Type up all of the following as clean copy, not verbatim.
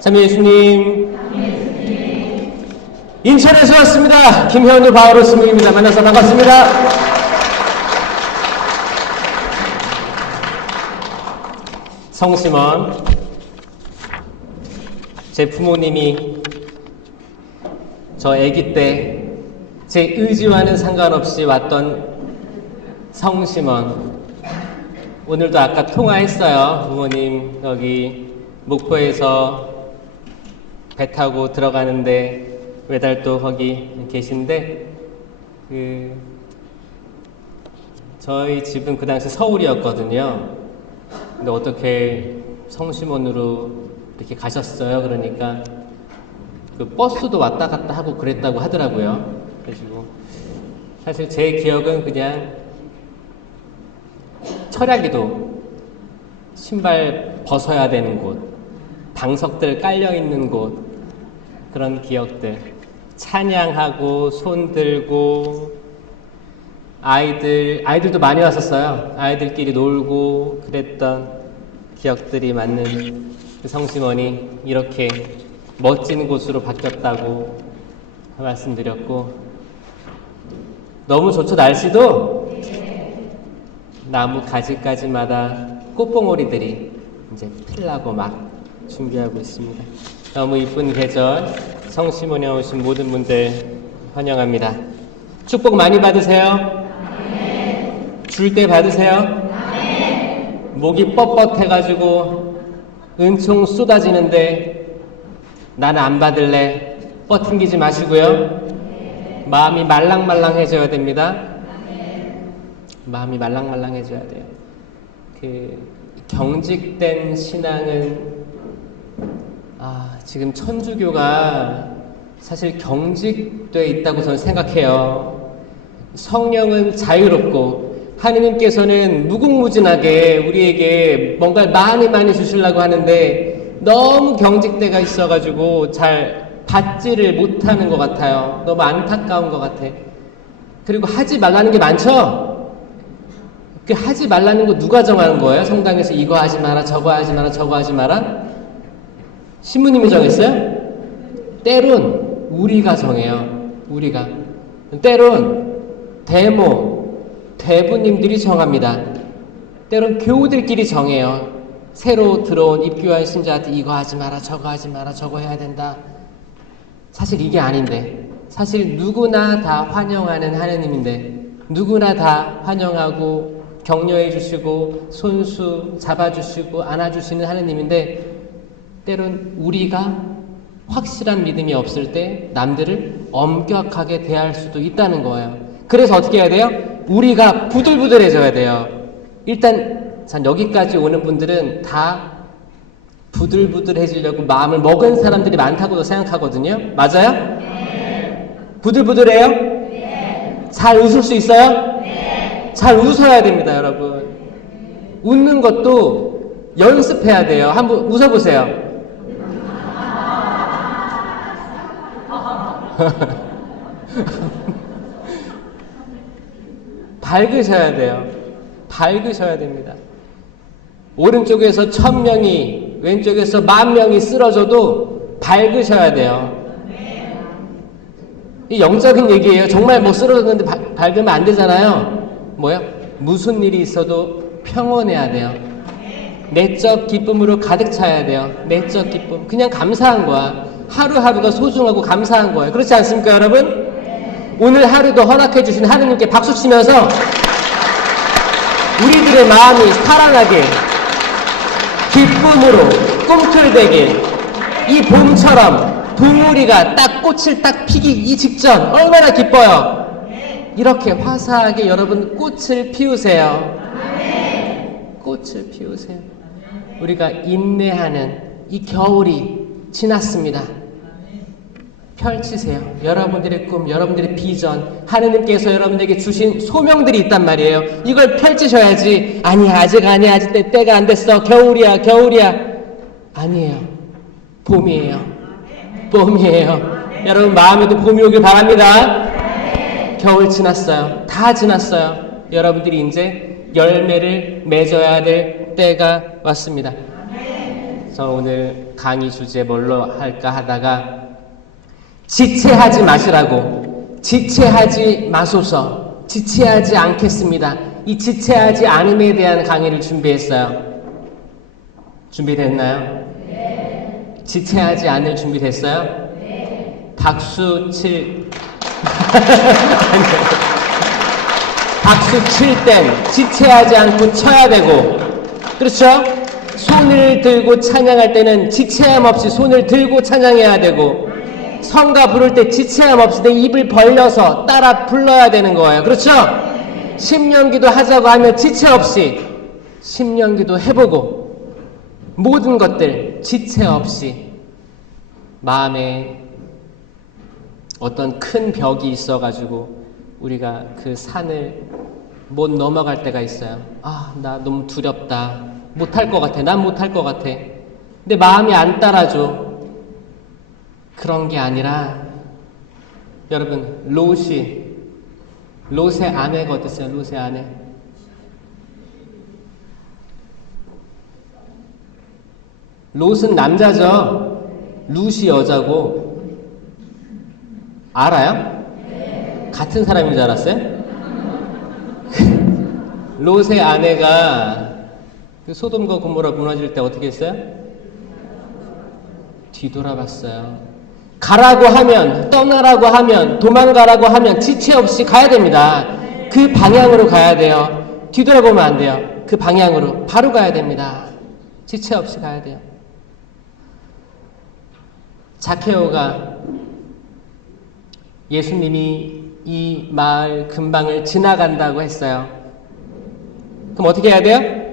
참여 예수님. 인천에서 왔습니다. 김현우 바오로 스님입니다. 만나서 반갑습니다. 성심원. 제 부모님이 저 아기 때 제 의지와는 상관없이 왔던 성심원. 오늘도 아까 통화했어요. 부모님 여기 목포에서 배 타고 들어가는데 매달 또 거기 계신데 저희 집은 그 당시 서울이었거든요. 근데 어떻게 성심원으로 이렇게 가셨어요? 그러니까 그 버스도 왔다 갔다 하고 그랬다고 하더라고요. 그래가지고 사실 제 기억은 그냥 철야기도 신발 벗어야 되는 곳, 방석들 깔려있는 곳, 그런 기억들. 찬양하고 손 들고 아이들도 많이 왔었어요. 아이들끼리 놀고 그랬던 기억들이 많은 그 성심원이 이렇게 멋진 곳으로 바뀌었다고 말씀드렸고, 너무 좋죠. 날씨도. 나무 가지가지마다 꽃봉오리들이 이제 피려고 막 준비하고 있습니다. 너무 이쁜 계절, 성심원에 오신 모든 분들 환영합니다. 축복 많이 받으세요. 줄 때 받으세요. 목이 뻣뻣해가지고 은총 쏟아지는데 나는 안 받을래. 뻗팅기지 마시고요. 마음이 말랑말랑해져야 됩니다. 마음이 말랑말랑해져야 돼요. 경직된 신앙은 지금 천주교가 사실 경직되어 있다고 저는 생각해요. 성령은 자유롭고 하느님께서는 무궁무진하게 우리에게 뭔가를 많이 주시려고 하는데 너무 경직되어 있어가지고 잘 받지를 못하는 것 같아요. 너무 안타까운 것 같아. 그리고 하지 말라는 게 많죠? 그 하지 말라는 거 누가 정하는 거예요? 성당에서 이거 하지 마라, 저거 하지 마라, 저거 하지 마라? 신부님이 정했어요? 때론 우리가 정해요. 우리가. 때론 대부님들이 정합니다. 때론 교우들끼리 정해요. 새로 들어온 입교한 신자한테 이거 하지 마라, 저거 하지 마라, 저거 해야 된다. 사실 이게 아닌데, 사실 누구나 다 환영하는 하느님인데, 누구나 다 환영하고 격려해 주시고 손수 잡아주시고 안아주시는 하느님인데, 때론 우리가 확실한 믿음이 없을 때 남들을 엄격하게 대할 수도 있다는 거예요. 그래서 어떻게 해야 돼요? 우리가 부들부들해져야 돼요. 일단 여기까지 오는 분들은 다 부들부들해지려고 마음을 먹은 사람들이 많다고 생각하거든요. 맞아요? 네. 부들부들해요? 네. 잘 웃을 수 있어요? 네. 잘 웃어야 됩니다, 여러분. 웃는 것도 연습해야 돼요. 한번 웃어보세요. 밝으셔야 돼요. 밝으셔야 됩니다. 오른쪽에서 1000명이, 왼쪽에서 10,000명이 쓰러져도 밝으셔야 돼요. 이 영적인 얘기예요. 정말 뭐 쓰러졌는데 밝으면 안 되잖아요. 뭐요? 무슨 일이 있어도 평온해야 돼요. 내적 기쁨으로 가득 차야 돼요. 내적 기쁨. 그냥 감사한 거야. 하루하루가 소중하고 감사한 거예요. 그렇지 않습니까, 여러분? 오늘 하루도 허락해 주신 하느님께 박수 치면서 우리들의 마음이 살아나게, 기쁨으로 꿈틀대길, 이 봄처럼 동우리가 딱 꽃을 딱 피기 직전 얼마나 기뻐요. 이렇게 화사하게 여러분 꽃을 피우세요. 꽃을 피우세요. 우리가 인내하는 이 겨울이 지났습니다. 펼치세요. 여러분들의 꿈, 여러분들의 비전, 하느님께서 여러분에게 주신 소명들이 있단 말이에요. 이걸 펼치셔야지. 아니야, 아직 아니야, 아직 때가 안 됐어. 겨울이야. 아니에요. 봄이에요. 여러분 마음에도 봄이 오길 바랍니다. 겨울 지났어요. 다 지났어요. 여러분들이 이제 열매를 맺어야 될 때가 왔습니다. 저는 오늘 강의 주제 뭘로 할까 하다가 지체하지 마시라고, 지체하지 마소서, 지체하지 않겠습니다. 이 지체하지 않음에 대한 강의를 준비했어요. 준비됐나요? 네. 지체하지 않을 준비됐어요? 네. 박수 칠 박수 칠 땐 지체하지 않고 쳐야 되고, 그렇죠? 손을 들고 찬양할 때는 지체함 없이 손을 들고 찬양해야 되고, 성가 부를 때 지체함 없이 내 입을 벌려서 따라 불러야 되는 거예요. 그렇죠? 심령기도 하자고 하면 지체 없이 심령기도 해보고, 모든 것들 지체 없이, 마음에 어떤 큰 벽이 있어가지고 우리가 그 산을 못 넘어갈 때가 있어요. 아, 나 너무 두렵다. 못할 것 같아. 난 못할 것 같아. 근데 마음이 안 따라줘. 그런 게 아니라, 여러분, 롯의 아내가 어땠어요? 롯의 아내. 롯은 남자죠. 룻이 여자고. 알아요? 같은 사람인 줄 알았어요? 롯의 아내가 그 소돔과 고모라 무너질 때 어떻게 했어요? 뒤돌아봤어요. 가라고 하면, 떠나라고 하면, 도망가라고 하면 지체 없이 가야 됩니다. 그 방향으로 가야 돼요. 뒤돌아보면 안 돼요. 그 방향으로 바로 가야 됩니다. 지체 없이 가야 돼요. 자케오가 예수님이 이 마을 근방을 지나간다고 했어요. 그럼 어떻게 해야 돼요?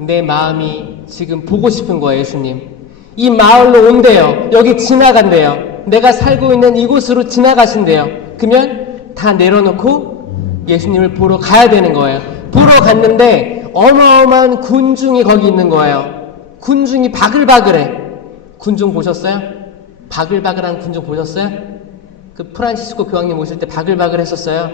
내 마음이 지금 보고 싶은 거예요. 예수님 이 마을로 온대요. 여기 지나간대요. 내가 살고 있는 이곳으로 지나가신대요. 그러면 다 내려놓고 예수님을 보러 가야 되는 거예요. 보러 갔는데 어마어마한 군중이 거기 있는 거예요. 군중이 바글바글해. 군중 보셨어요? 바글바글한 군중 보셨어요? 그 프란시스코 교황님 오실 때 바글바글 했었어요.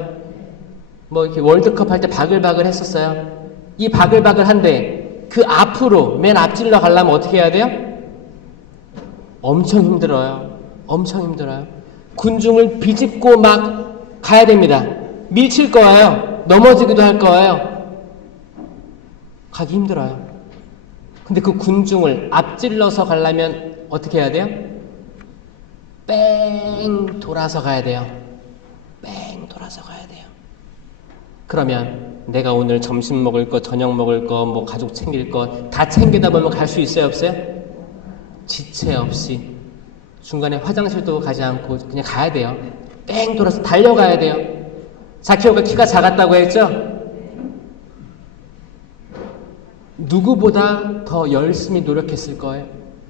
뭐 이렇게 월드컵 할 때 바글바글 했었어요. 이 바글바글한데 그 앞으로 맨 앞질러 가려면 어떻게 해야 돼요? 엄청 힘들어요. 엄청 힘들어요. 군중을 비집고 막 가야 됩니다. 밀칠 거예요. 넘어지기도 할 거예요. 가기 힘들어요. 근데 그 군중을 앞질러서 가려면 어떻게 해야 돼요? 뺑 돌아서 가야 돼요. 뺑 돌아서 가야 돼요. 그러면 내가 오늘 점심 먹을 거, 저녁 먹을 거, 뭐 가족 챙길 거 다 챙기다 보면 갈 수 있어요, 없어요? 지체 없이. 중간에 화장실도 가지 않고 그냥 가야 돼요. 뺑 돌아서 달려가야 돼요. 자케오가 키가 작았다고 했죠? 누구보다 더 열심히 노력했을 거예요.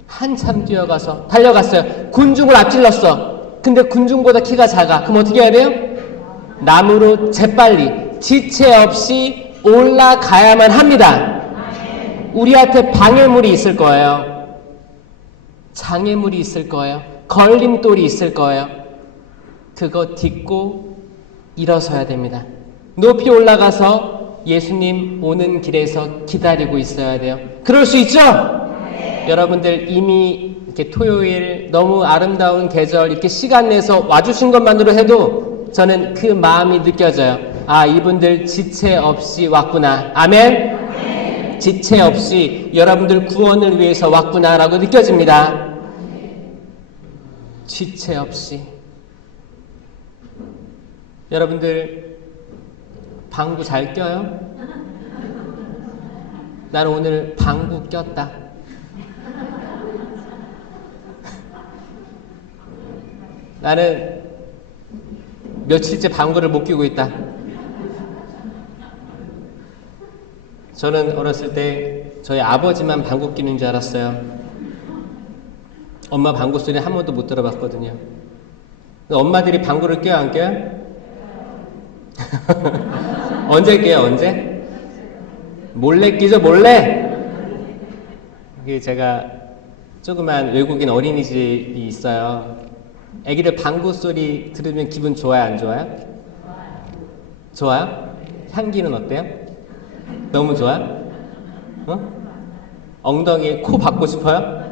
한참 뛰어가서 달려갔어요. 군중을 앞질렀어. 근데 군중보다 키가 작아. 그럼 어떻게 해야 돼요? 나무로 재빨리 지체 없이 올라가야만 합니다. 우리한테 방해물이 있을 거예요. 장애물이 있을 거예요. 걸림돌이 있을 거예요. 그거 딛고 일어서야 됩니다. 높이 올라가서 예수님 오는 길에서 기다리고 있어야 돼요. 그럴 수 있죠? 네. 여러분들 이미 이렇게 토요일 너무 아름다운 계절 이렇게 시간 내서 와주신 것만으로 해도 저는 그 마음이 느껴져요. 아, 이분들 지체 없이 왔구나. 아멘? 네. 지체 없이 여러분들 구원을 위해서 왔구나라고 느껴집니다. 지체 없이. 여러분들 방구 잘 껴요? 나는 오늘 방구 꼈다. 나는 며칠째 방구를 못 끼고 있다. 저는 어렸을 때 저희 아버지만 방구 끼는 줄 알았어요. 엄마 방구 소리 한 번도 못 들어봤거든요. 엄마들이 방구를 껴요, 안 껴요? 언제 끼요? 언제? 몰래 끼죠? 몰래? 이게 제가 조그만 외국인 어린이집이 있어요. 애기들 방구 소리 들으면 기분 좋아요? 안 좋아요? 좋아요? 향기는 어때요? 너무 좋아요? 어? 엉덩이에 코 박고 싶어요?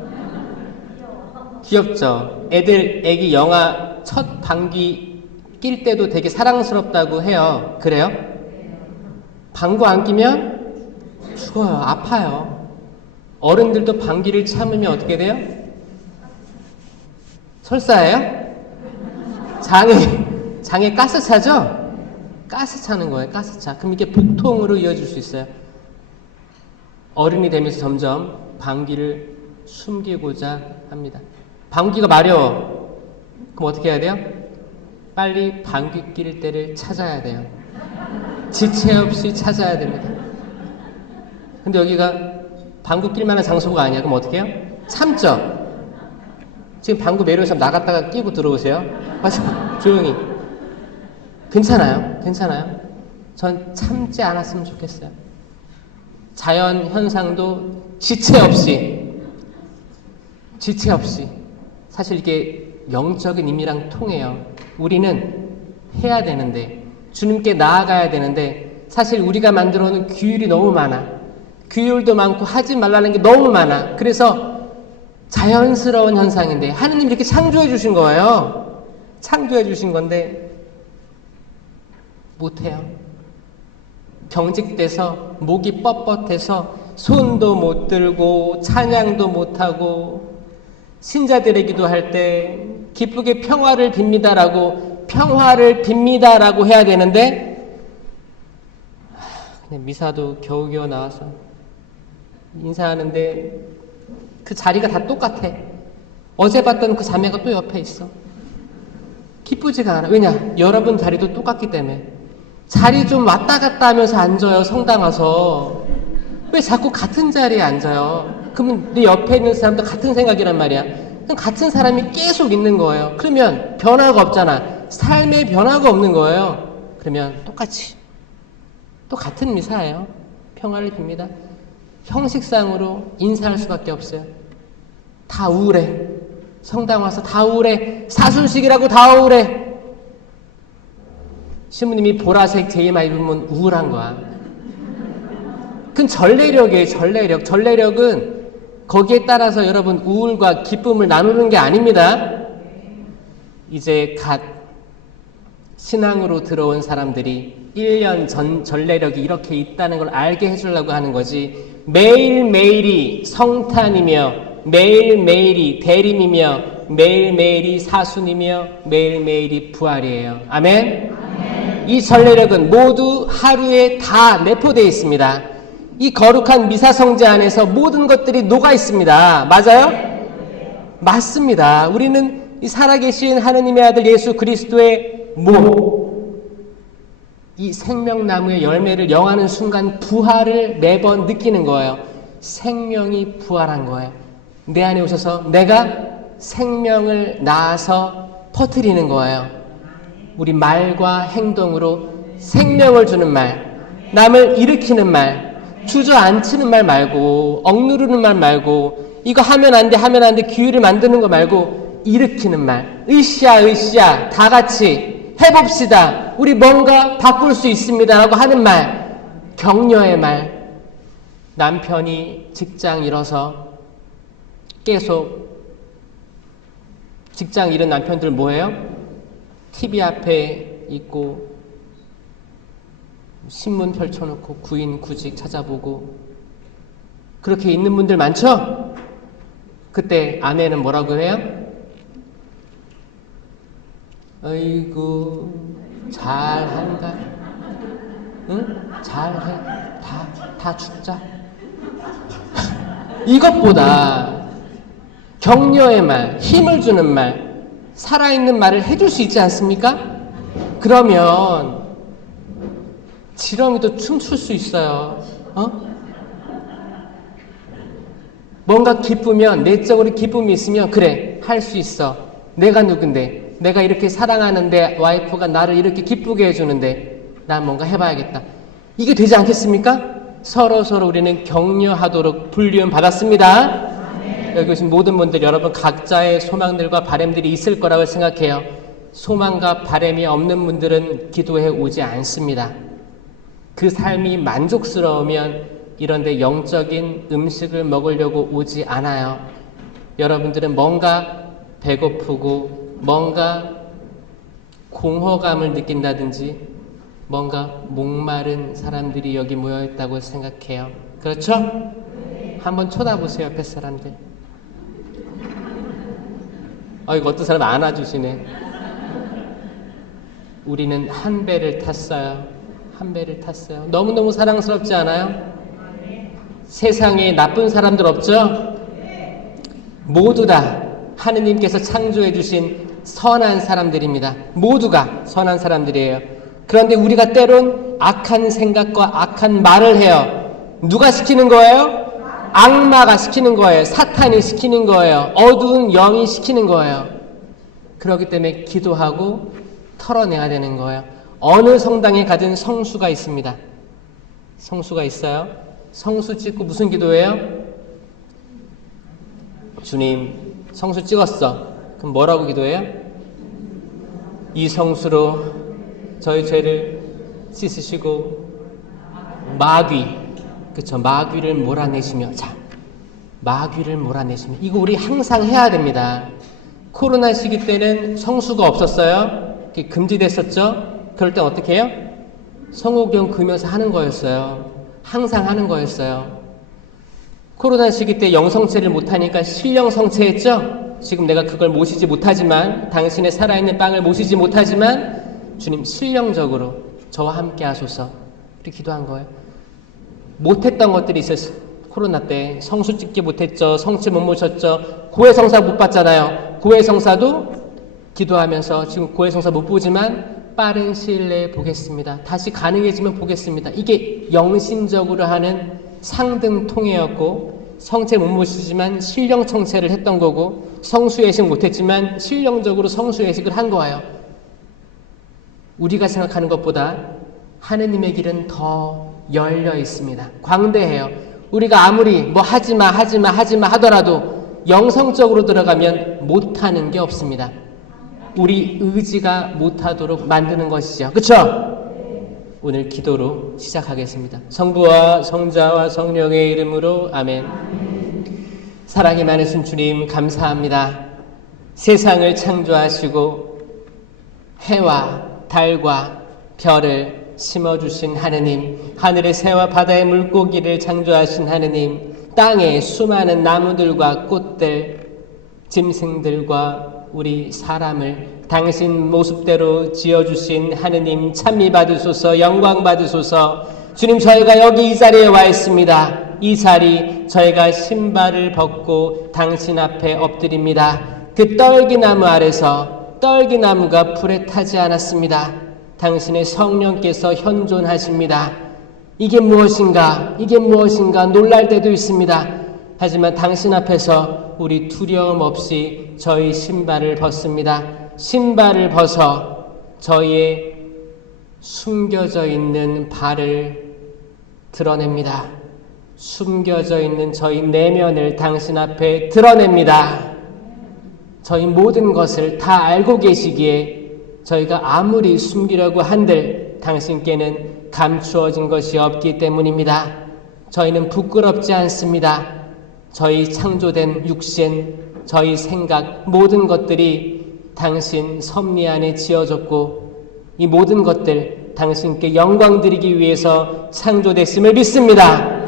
귀엽죠? 애기 영화 첫 방귀 낄 때도 되게 사랑스럽다고 해요. 그래요? 방구 안 끼면 죽어요. 아파요. 어른들도 방귀를 참으면 어떻게 돼요? 설사예요? 장에 가스 차죠? 가스 차는 거예요. 가스 차. 그럼 이게 복통으로 이어질 수 있어요. 어른이 되면서 점점 방귀를 숨기고자 합니다. 방귀가 마려워. 그럼 어떻게 해야 돼요? 빨리 방귀 낄 때를 찾아야 돼요. 지체 없이 찾아야 됩니다. 근데 여기가 방귀 낄 만한 장소가 아니야. 그럼 어떻게 해요? 참죠? 지금 방구 매려운 사람 나갔다가 끼고 들어오세요. 조용히. 괜찮아요. 괜찮아요. 전 참지 않았으면 좋겠어요. 자연 현상도 지체 없이 사실 이게 영적인 의미랑 통해요. 우리는 해야 되는데, 주님께 나아가야 되는데, 사실 우리가 만들어 놓은 규율이 너무 많아. 규율도 많고 하지 말라는 게 너무 많아. 그래서 자연스러운 현상인데 하느님이 이렇게 창조해 주신 거예요. 창조해 주신 건데 못해요. 경직돼서 목이 뻣뻣해서 손도 못 들고 찬양도 못하고 신자들의 기도할 때 기쁘게 평화를 빕니다라고 해야 되는데 그냥 미사도 겨우겨우 나와서 인사하는데 그 자리가 다 똑같아. 어제 봤던 그 자매가 또 옆에 있어. 기쁘지가 않아. 왜냐? 여러분 자리도 똑같기 때문에. 자리 좀 왔다 갔다 하면서 앉아요. 성당 와서. 왜 자꾸 같은 자리에 앉아요? 그러면 네 옆에 있는 사람도 같은 생각이란 말이야. 그럼 같은 사람이 계속 있는 거예요. 그러면 변화가 없잖아. 삶에 변화가 없는 거예요. 그러면 똑같이 또 같은 미사예요. 평화를 빕니다. 형식상으로 인사할 수밖에 없어요. 다 우울해. 성당 와서 다 우울해. 사순식이라고 다 우울해. 신부님이 보라색 제이마 입으면 우울한 거야. 그건 전례력이에요. 전례력은 거기에 따라서 여러분 우울과 기쁨을 나누는 게 아닙니다. 이제 갓 신앙으로 들어온 사람들이 1년 전 전례력이 이렇게 있다는 걸 알게 해주려고 하는 거지. 매일매일이 성탄이며 매일매일이 대림이며 매일매일이 사순이며 매일매일이 부활이에요. 아멘? 이 전례력은 모두 하루에 다 내포되어 있습니다. 이 거룩한 미사성제 안에서 모든 것들이 녹아 있습니다. 맞아요? 맞습니다. 우리는 이 살아계신 하느님의 아들 예수 그리스도의 몸, 이 생명나무의 열매를 영하는 순간 부활을 매번 느끼는 거예요. 생명이 부활한 거예요. 내 안에 오셔서 내가 생명을 낳아서 퍼뜨리는 거예요. 우리 말과 행동으로 생명을 주는 말, 남을 일으키는 말, 주저앉히는 말 말고, 억누르는 말 말고, 이거 하면 안 돼, 규율을 만드는 거 말고, 일으키는 말. 으쌰, 다 같이 해봅시다. 우리 뭔가 바꿀 수 있습니다. 라고 하는 말. 격려의 말. 남편이 직장 잃어서 계속 직장 잃은 남편들 뭐예요? TV 앞에 있고 신문 펼쳐놓고 구인 구직 찾아보고 그렇게 있는 분들 많죠? 그때 아내는 뭐라고 해요? 어이구 잘한다. 응? 잘해. 다 죽자. 이것보다 격려의 말, 힘을 주는 말, 살아있는 말을 해줄 수 있지 않습니까? 그러면 지렁이도 춤출 수 있어요. 뭔가 기쁘면, 내적으로 기쁨이 있으면 그래, 할 수 있어. 내가 누군데, 내가 이렇게 사랑하는데 와이프가 나를 이렇게 기쁘게 해주는데 난 뭔가 해봐야겠다. 이게 되지 않겠습니까? 서로 우리는 격려하도록 불리움 받았습니다. 여기 오신 모든 분들, 여러분 각자의 소망들과 바람들이 있을 거라고 생각해요. 소망과 바람이 없는 분들은 기도해 오지 않습니다. 그 삶이 만족스러우면 이런데 영적인 음식을 먹으려고 오지 않아요. 여러분들은 뭔가 배고프고 뭔가 공허감을 느낀다든지 뭔가 목마른 사람들이 여기 모여있다고 생각해요. 그렇죠? 한번 쳐다보세요, 옆에 사람들. 이거 어떤 사람 안아주시네. 우리는 한 배를 탔어요. 한 배를 탔어요. 너무너무 사랑스럽지 않아요? 세상에 나쁜 사람들 없죠? 모두 다 하느님께서 창조해 주신 선한 사람들입니다. 모두가 선한 사람들이에요. 그런데 우리가 때론 악한 생각과 악한 말을 해요. 누가 시키는 거예요? 악마가 시키는 거예요. 사탄이 시키는 거예요. 어두운 영이 시키는 거예요. 그렇기 때문에 기도하고 털어내야 되는 거예요. 어느 성당에 가든 성수가 있습니다. 성수가 있어요. 성수 찍고 무슨 기도해요? 주님, 성수 찍었어. 그럼 뭐라고 기도해요? 이 성수로 저희 죄를 씻으시고 마귀, 그쵸, 마귀를 몰아내시며, 자, 마귀를 몰아내시며, 이거 우리 항상 해야 됩니다. 코로나 시기 때는 성수가 없었어요. 금지됐었죠. 그럴 땐 어떻게 해요? 성호경 그면서 하는 거였어요. 항상 하는 거였어요. 코로나 시기 때 영성체를 못하니까 신령성체 했죠? 지금 내가 그걸 모시지 못하지만, 당신의 살아있는 빵을 모시지 못하지만 주님 신령적으로 저와 함께 하소서. 우리 기도한 거예요. 못했던 것들이 있었어요. 코로나 때 성수 찍지 못했죠. 성체 못 모셨죠. 고해성사 못 봤잖아요. 고해성사도 기도하면서 지금 고해성사 못 보지만 빠른 시일 내에 보겠습니다. 다시 가능해지면 보겠습니다. 이게 영신적으로 하는 상등통해였고, 성체 못 모시지만 신령청체를 했던 거고, 성수예식 못했지만 신령적으로 성수예식을 한 거예요. 우리가 생각하는 것보다 하느님의 길은 더 열려 있습니다. 광대해요. 우리가 아무리 뭐 하지마 하더라도 영성적으로 들어가면 못하는 게 없습니다. 우리 의지가 못하도록 만드는 것이죠. 그렇죠? 오늘 기도로 시작하겠습니다. 성부와 성자와 성령의 이름으로 아멘. 사랑이 많으신 주님 감사합니다. 세상을 창조하시고 해와 달과 별을 심어주신 하느님, 하늘의 새와 바다의 물고기를 창조하신 하느님, 땅의 수많은 나무들과 꽃들, 짐승들과 우리 사람을 당신 모습대로 지어주신 하느님 찬미 받으소서, 영광 받으소서. 주님, 저희가 여기 이 자리에 와 있습니다. 이 자리 저희가 신발을 벗고 당신 앞에 엎드립니다. 그 떨기나무 아래서 떨기나무가 불에 타지 않았습니다. 당신의 성령께서 현존하십니다. 이게 무엇인가 놀랄 때도 있습니다. 하지만 당신 앞에서 우리 두려움 없이 저희 신발을 벗습니다. 신발을 벗어 저희의 숨겨져 있는 발을 드러냅니다. 숨겨져 있는 저희 내면을 당신 앞에 드러냅니다. 저희 모든 것을 다 알고 계시기에 저희가 아무리 숨기려고 한들 당신께는 감추어진 것이 없기 때문입니다. 저희는 부끄럽지 않습니다. 저희 창조된 육신, 저희 생각, 모든 것들이 당신 섭리 안에 지어졌고 이 모든 것들 당신께 영광 드리기 위해서 창조됐음을 믿습니다.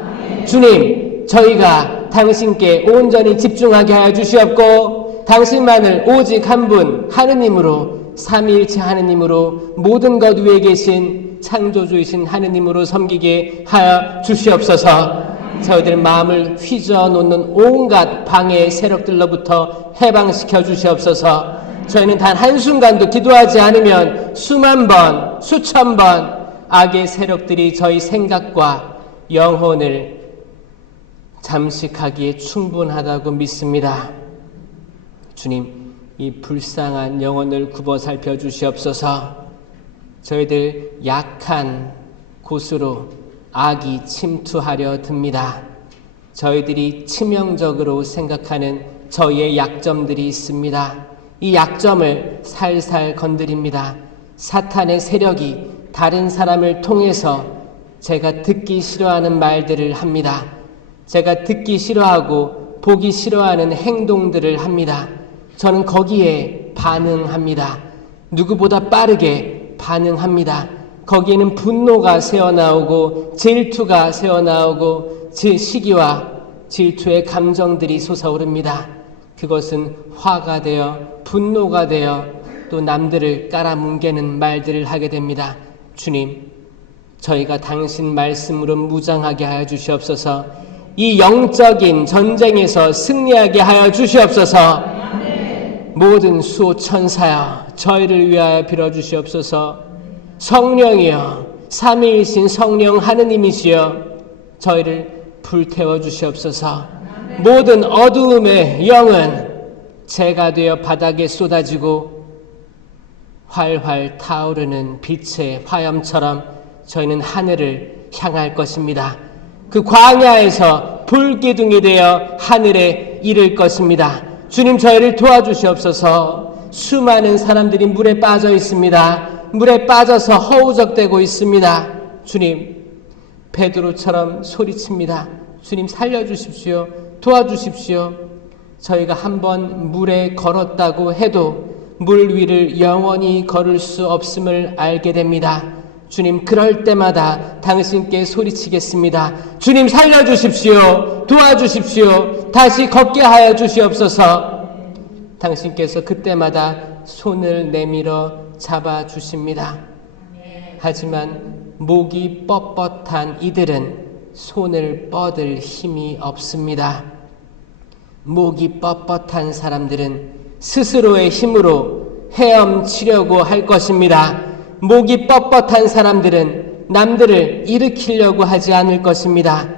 주님, 저희가 당신께 온전히 집중하게 하여 주시옵고 당신만을 오직 한 분 하느님으로, 삼위일체 하느님으로, 모든 것 위에 계신 창조주이신 하느님으로 섬기게 하여 주시옵소서. 저희들 마음을 휘저어 놓는 온갖 방해의 세력들로부터 해방시켜 주시옵소서. 저희는 단 한순간도 기도하지 않으면 수만 번, 수천 번 악의 세력들이 저희 생각과 영혼을 잠식하기에 충분하다고 믿습니다. 주님, 이 불쌍한 영혼을 굽어 살펴 주시옵소서. 저희들 약한 곳으로 악이 침투하려 듭니다. 저희들이 치명적으로 생각하는 저희의 약점들이 있습니다. 이 약점을 살살 건드립니다. 사탄의 세력이 다른 사람을 통해서 제가 듣기 싫어하는 말들을 합니다. 제가 듣기 싫어하고 보기 싫어하는 행동들을 합니다. 저는 거기에 반응합니다. 누구보다 빠르게 반응합니다. 거기에는 분노가 새어나오고 질투가 새어나오고 시기와 질투의 감정들이 솟아오릅니다. 그것은 화가 되어 분노가 되어 또 남들을 깔아뭉개는 말들을 하게 됩니다. 주님, 저희가 당신 말씀으로 무장하게 하여 주시옵소서. 이 영적인 전쟁에서 승리하게 하여 주시옵소서. 모든 수호천사여, 저희를 위하여 빌어주시옵소서. 성령이여, 삼위이신 성령 하느님이시여, 저희를 불태워 주시옵소서. 모든 어두움의 영은 재가 되어 바닥에 쏟아지고 활활 타오르는 빛의 화염처럼 저희는 하늘을 향할 것입니다. 그 광야에서 불기둥이 되어 하늘에 이를 것입니다. 주님, 저희를 도와주시옵소서. 수많은 사람들이 물에 빠져 있습니다. 물에 빠져서 허우적대고 있습니다. 주님, 베드로처럼 소리칩니다. 주님, 살려주십시오. 도와주십시오. 저희가 한번 물에 걸었다고 해도 물 위를 영원히 걸을 수 없음을 알게 됩니다. 주님, 그럴 때마다 당신께 소리치겠습니다. 주님, 살려주십시오. 도와주십시오. 다시 걷게 하여 주시옵소서. 당신께서 그때마다 손을 내밀어 잡아주십니다. 하지만 목이 뻣뻣한 이들은 손을 뻗을 힘이 없습니다. 목이 뻣뻣한 사람들은 스스로의 힘으로 헤엄치려고 할 것입니다. 목이 뻣뻣한 사람들은 남들을 일으키려고 하지 않을 것입니다.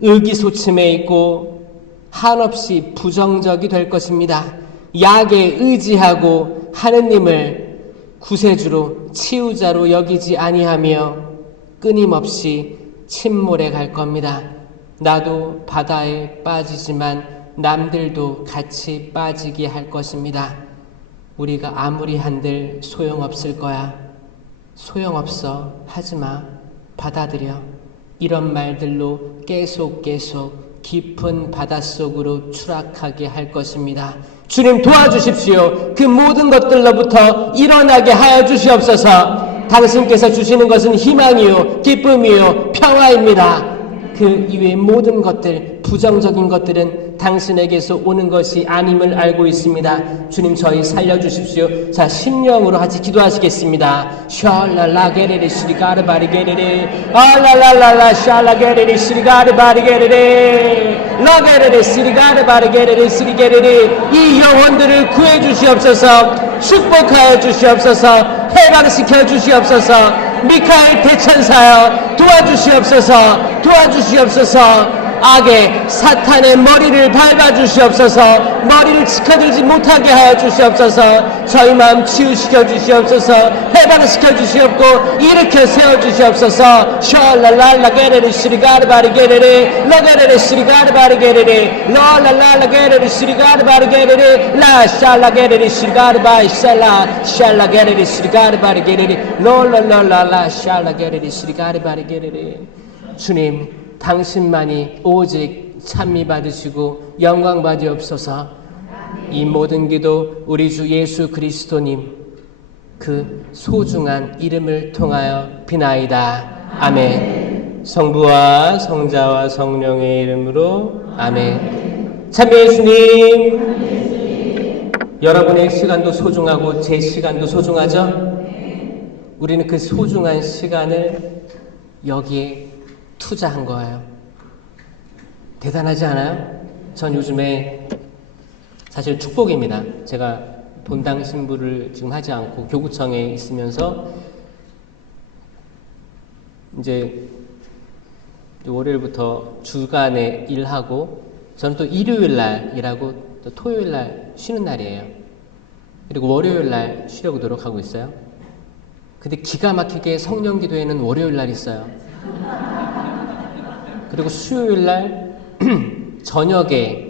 의기소침해 있고 한없이 부정적이 될 것입니다. 약에 의지하고 하느님을 구세주로 치유자로 여기지 아니하며 끊임없이 침몰해 갈 겁니다. 나도 바다에 빠지지만 남들도 같이 빠지게 할 것입니다. 우리가 아무리 한들 소용없을 거야. 소용없어. 하지마. 받아들여. 이런 말들로 계속 깊은 바닷속으로 추락하게 할 것입니다. 주님, 도와주십시오. 그 모든 것들로부터 일어나게 하여 주시옵소서. 당신께서 주시는 것은 희망이요 기쁨이요 평화입니다. 그 이외의 모든 것들, 부정적인 것들은 당신에게서 오는 것이 아님을 알고 있습니다. 주님, 저희 살려주십시오. 자, 심령으로 같이 기도하시겠습니다. 샬랄라게레레 시리가르바리게레레 알랄랄랄라 샬라게레레 시리가르바리게레레 라게레레 시리가르바리게레레 시리게레레 이 영혼들을 구해주시옵소서. 축복하여 주시옵소서. 해방시켜 주시옵소서. 미카엘 대천사여, 도와주시옵소서. 도와주시옵소서. 악의 사탄의 머리를 밟아주시옵소서. 머리를 치켜들지 못하게 하여 주시옵소서. 저희 마음 치유시켜 주시옵소서. 해방시켜 주시옵고 일으켜 세워주시옵소서. 샬랄랄라게레레 시리가르바리게레레 라게레레 시리가르바리게레레 랄랄랄라게레레 시리가르바리게레레 라 샬라게레레 시리가르바이 샬라 샬라게레레 시리가르바리게레레 랄랄랄라 샬라게레레 시리가르바리게레레. 주님, 당신만이 오직 찬미 받으시고 영광 받으옵소서. 이 모든 기도 우리 주 예수 그리스도님 그 소중한 이름을 통하여 비나이다. 아멘. 성부와 성자와 성령의 이름으로 아멘. 참여 예수님. 여러분의 시간도 소중하고 제 시간도 소중하죠? 우리는 그 소중한 시간을 여기에 투자한 거예요. 대단하지 않아요? 전 요즘에 사실 축복입니다. 제가 본당 신부를 지금 하지 않고 교구청에 있으면서 이제 월요일부터 주간에 일하고 저는 또 일요일 날 일하고 또 토요일 날 쉬는 날이에요. 그리고 월요일 날 쉬려고 노력하고 있어요. 근데 기가 막히게 성령 기도회는 월요일 날 있어요. 그리고 수요일 날 저녁에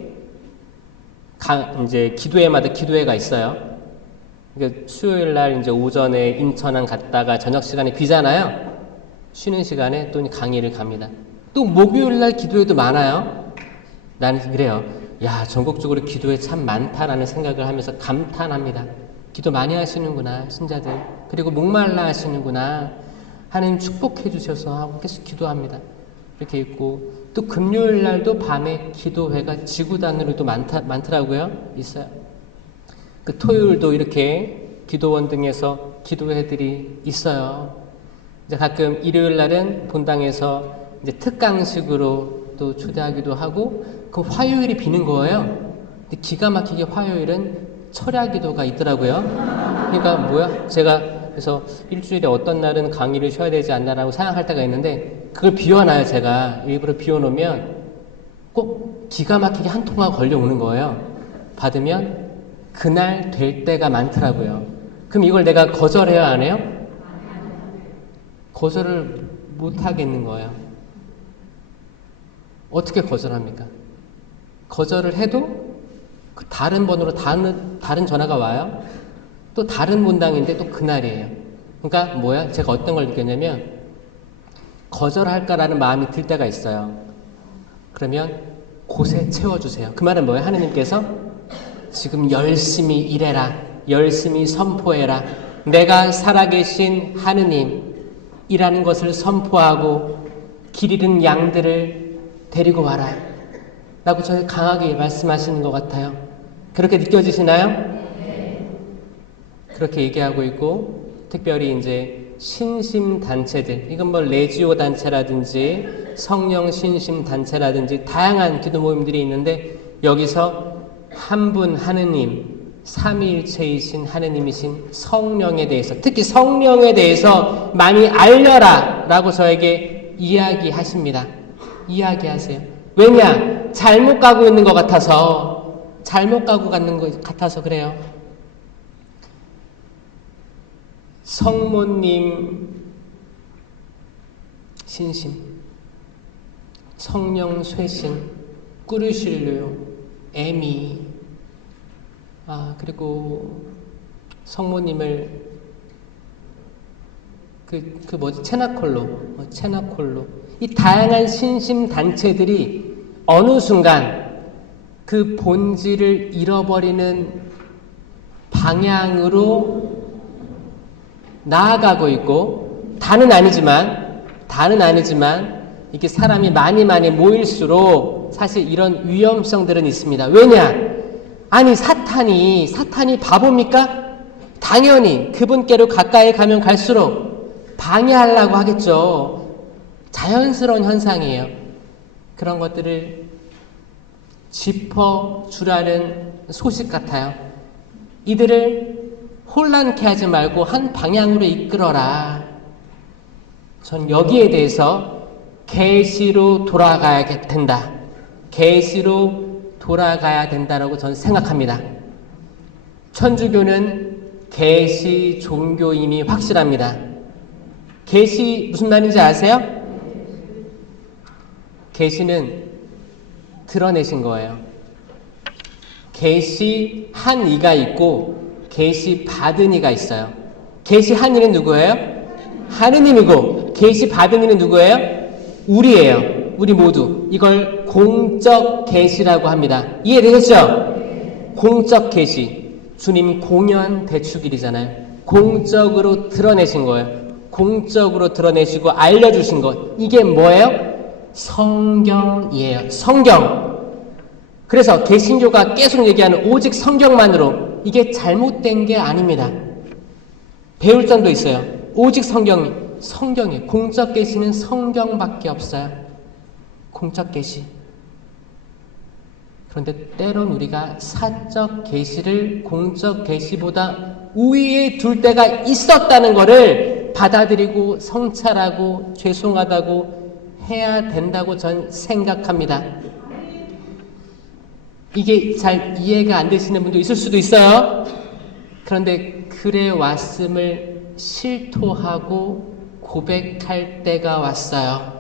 이제 기도회마다 기도회가 있어요. 그러니까 수요일 날 이제 오전에 인천항 갔다가 저녁 시간에 귀잖아요. 쉬는 시간에 또 강의를 갑니다. 또 목요일 날 기도회도 많아요. 나는 그래요. 야, 전국적으로 기도회 참 많다라는 생각을 하면서 감탄합니다. 기도 많이 하시는구나, 신자들. 그리고 목말라 하시는구나. 하나님 축복해 주셔서 하고 계속 기도합니다. 이렇게 있고, 또 금요일 날도 밤에 기도회가 지구단으로도 많더라고요. 있어요. 그 토요일도 이렇게 기도원 등에서 기도회들이 있어요. 이제 가끔 일요일 날은 본당에서 이제 특강식으로 또 초대하기도 하고, 그 화요일이 비는 거예요. 근데 기가 막히게 화요일은 철야 기도가 있더라고요. 그러니까 뭐야? 제가 그래서 일주일에 어떤 날은 강의를 쉬어야 되지 않나라고 생각할 때가 있는데, 그걸 비워놔요. 제가 일부러 비워놓으면 꼭 기가 막히게 한 통화 걸려오는 거예요. 받으면 그날 될 때가 많더라고요. 그럼 이걸 내가 거절해야 안 해요? 거절을 못 하겠는 거예요. 어떻게 거절합니까? 거절을 해도 그 다른 번호로 다른 전화가 와요. 또 다른 본당인데 또 그날이에요. 그러니까 뭐야? 제가 어떤 걸 느꼈냐면 거절할까라는 마음이 들 때가 있어요. 그러면 곳에 채워주세요. 그 말은 뭐예요? 하느님께서 지금 열심히 일해라. 열심히 선포해라. 내가 살아계신 하느님이라는 것을 선포하고 길 잃은 양들을 데리고 와라. 라고 저희 강하게 말씀하시는 것 같아요. 그렇게 느껴지시나요? 그렇게 얘기하고 있고, 특별히 이제 신심단체들, 이건 뭐 레지오 단체라든지 성령 신심단체라든지 다양한 기도 모임들이 있는데, 여기서 한 분 하느님, 삼위일체이신 하느님이신 성령에 대해서, 특히 성령에 대해서 많이 알려라 라고 저에게 이야기하십니다. 이야기하세요. 왜냐? 잘못 가고 있는 것 같아서, 잘못 가고 가는 것 같아서 그래요. 성모님 신심, 성령 쇄신, 꾸르실료, 에미, 그리고 성모님을 체나콜로 이 다양한 신심 단체들이 어느 순간 그 본질을 잃어버리는 방향으로 나아가고 있고, 다는 아니지만 이렇게 사람이 많이 모일수록 사실 이런 위험성들은 있습니다. 왜냐? 아니 사탄이 바보입니까? 당연히 그분께로 가까이 가면 갈수록 방해하려고 하겠죠. 자연스러운 현상이에요. 그런 것들을 짚어주라는 소식 같아요. 이들을 혼란케 하지 말고 한 방향으로 이끌어라. 전 여기에 대해서 계시로 돌아가야 된다. 계시로 돌아가야 된다라고 저는 생각합니다. 천주교는 계시 종교임이 확실합니다. 계시 무슨 말인지 아세요? 계시는 드러내신 거예요. 계시한 이가 있고 계시 받은 이가 있어요. 계시한 이는 누구예요? 하느님이고, 계시 받은 이는 누구예요? 우리예요. 우리 모두. 이걸 공적 계시라고 합니다. 이해되셨죠? 공적 계시. 주님 공연 대축일이잖아요. 공적으로 드러내신 거예요. 공적으로 드러내시고 알려주신 것. 이게 뭐예요? 성경이에요. 성경. 그래서 개신교가 계속 얘기하는 오직 성경만으로, 이게 잘못된 게 아닙니다. 배울 점도 있어요. 오직 성경이 공적 계시는 성경밖에 없어요. 공적 계시. 그런데 때론 우리가 사적 계시를 공적 계시보다 우위에 둘 때가 있었다는 것을 받아들이고 성찰하고 죄송하다고 해야 된다고 전 생각합니다. 이게 잘 이해가 안 되시는 분도 있을 수도 있어요. 그런데 그래 왔음을 실토하고 고백할 때가 왔어요.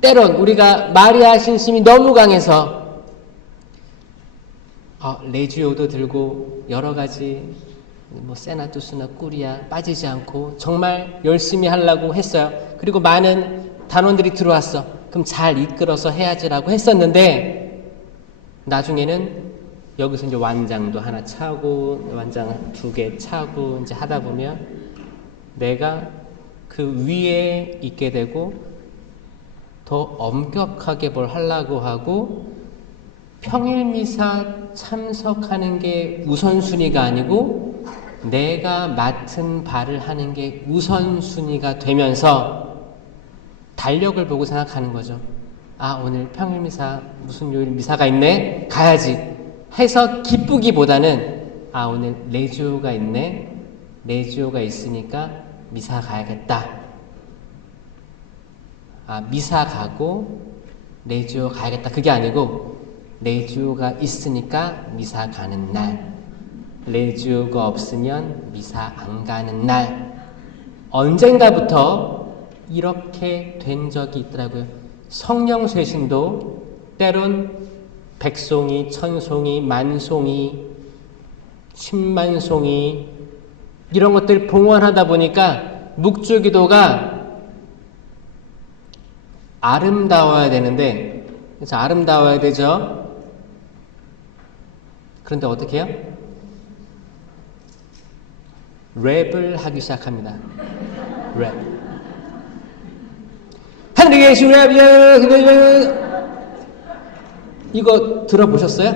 때론 우리가 마리아 신심이 너무 강해서 레지오도 들고 여러 가지 세나투스나 꾸리아 빠지지 않고 정말 열심히 하려고 했어요. 그리고 많은 단원들이 들어왔어. 그럼 잘 이끌어서 해야지라고 했었는데 나중에는 여기서 이제 완장도 하나 차고 완장 2개 차고 이제 하다 보면 내가 그 위에 있게 되고 더 엄격하게 뭘 하려고 하고 평일미사 참석하는 게 우선순위가 아니고 내가 맡은 바를 하는 게 우선순위가 되면서 달력을 보고 생각하는 거죠. 아, 오늘 평일미사 무슨 요일 미사가 있네? 가야지 해서 기쁘기보다는 아, 오늘 레지오가 있네? 레지오가 있으니까 미사 가야겠다. 아, 미사 가고 레지오 가야겠다. 그게 아니고 레지오가 있으니까 미사 가는 날, 레지오가 없으면 미사 안 가는 날, 언젠가부터 이렇게 된 적이 있더라고요. 성령 쇄신도 때론 백송이, 천송이, 만송이, 10만송이 이런 것들 봉헌하다 보니까 묵주기도가 아름다워야 되는데, 그래서 아름다워야 되죠. 그런데 어떻게 해요? 랩을 하기 시작합니다. 랩. 하늘에 계신 우리 아버지, 이거 들어보셨어요?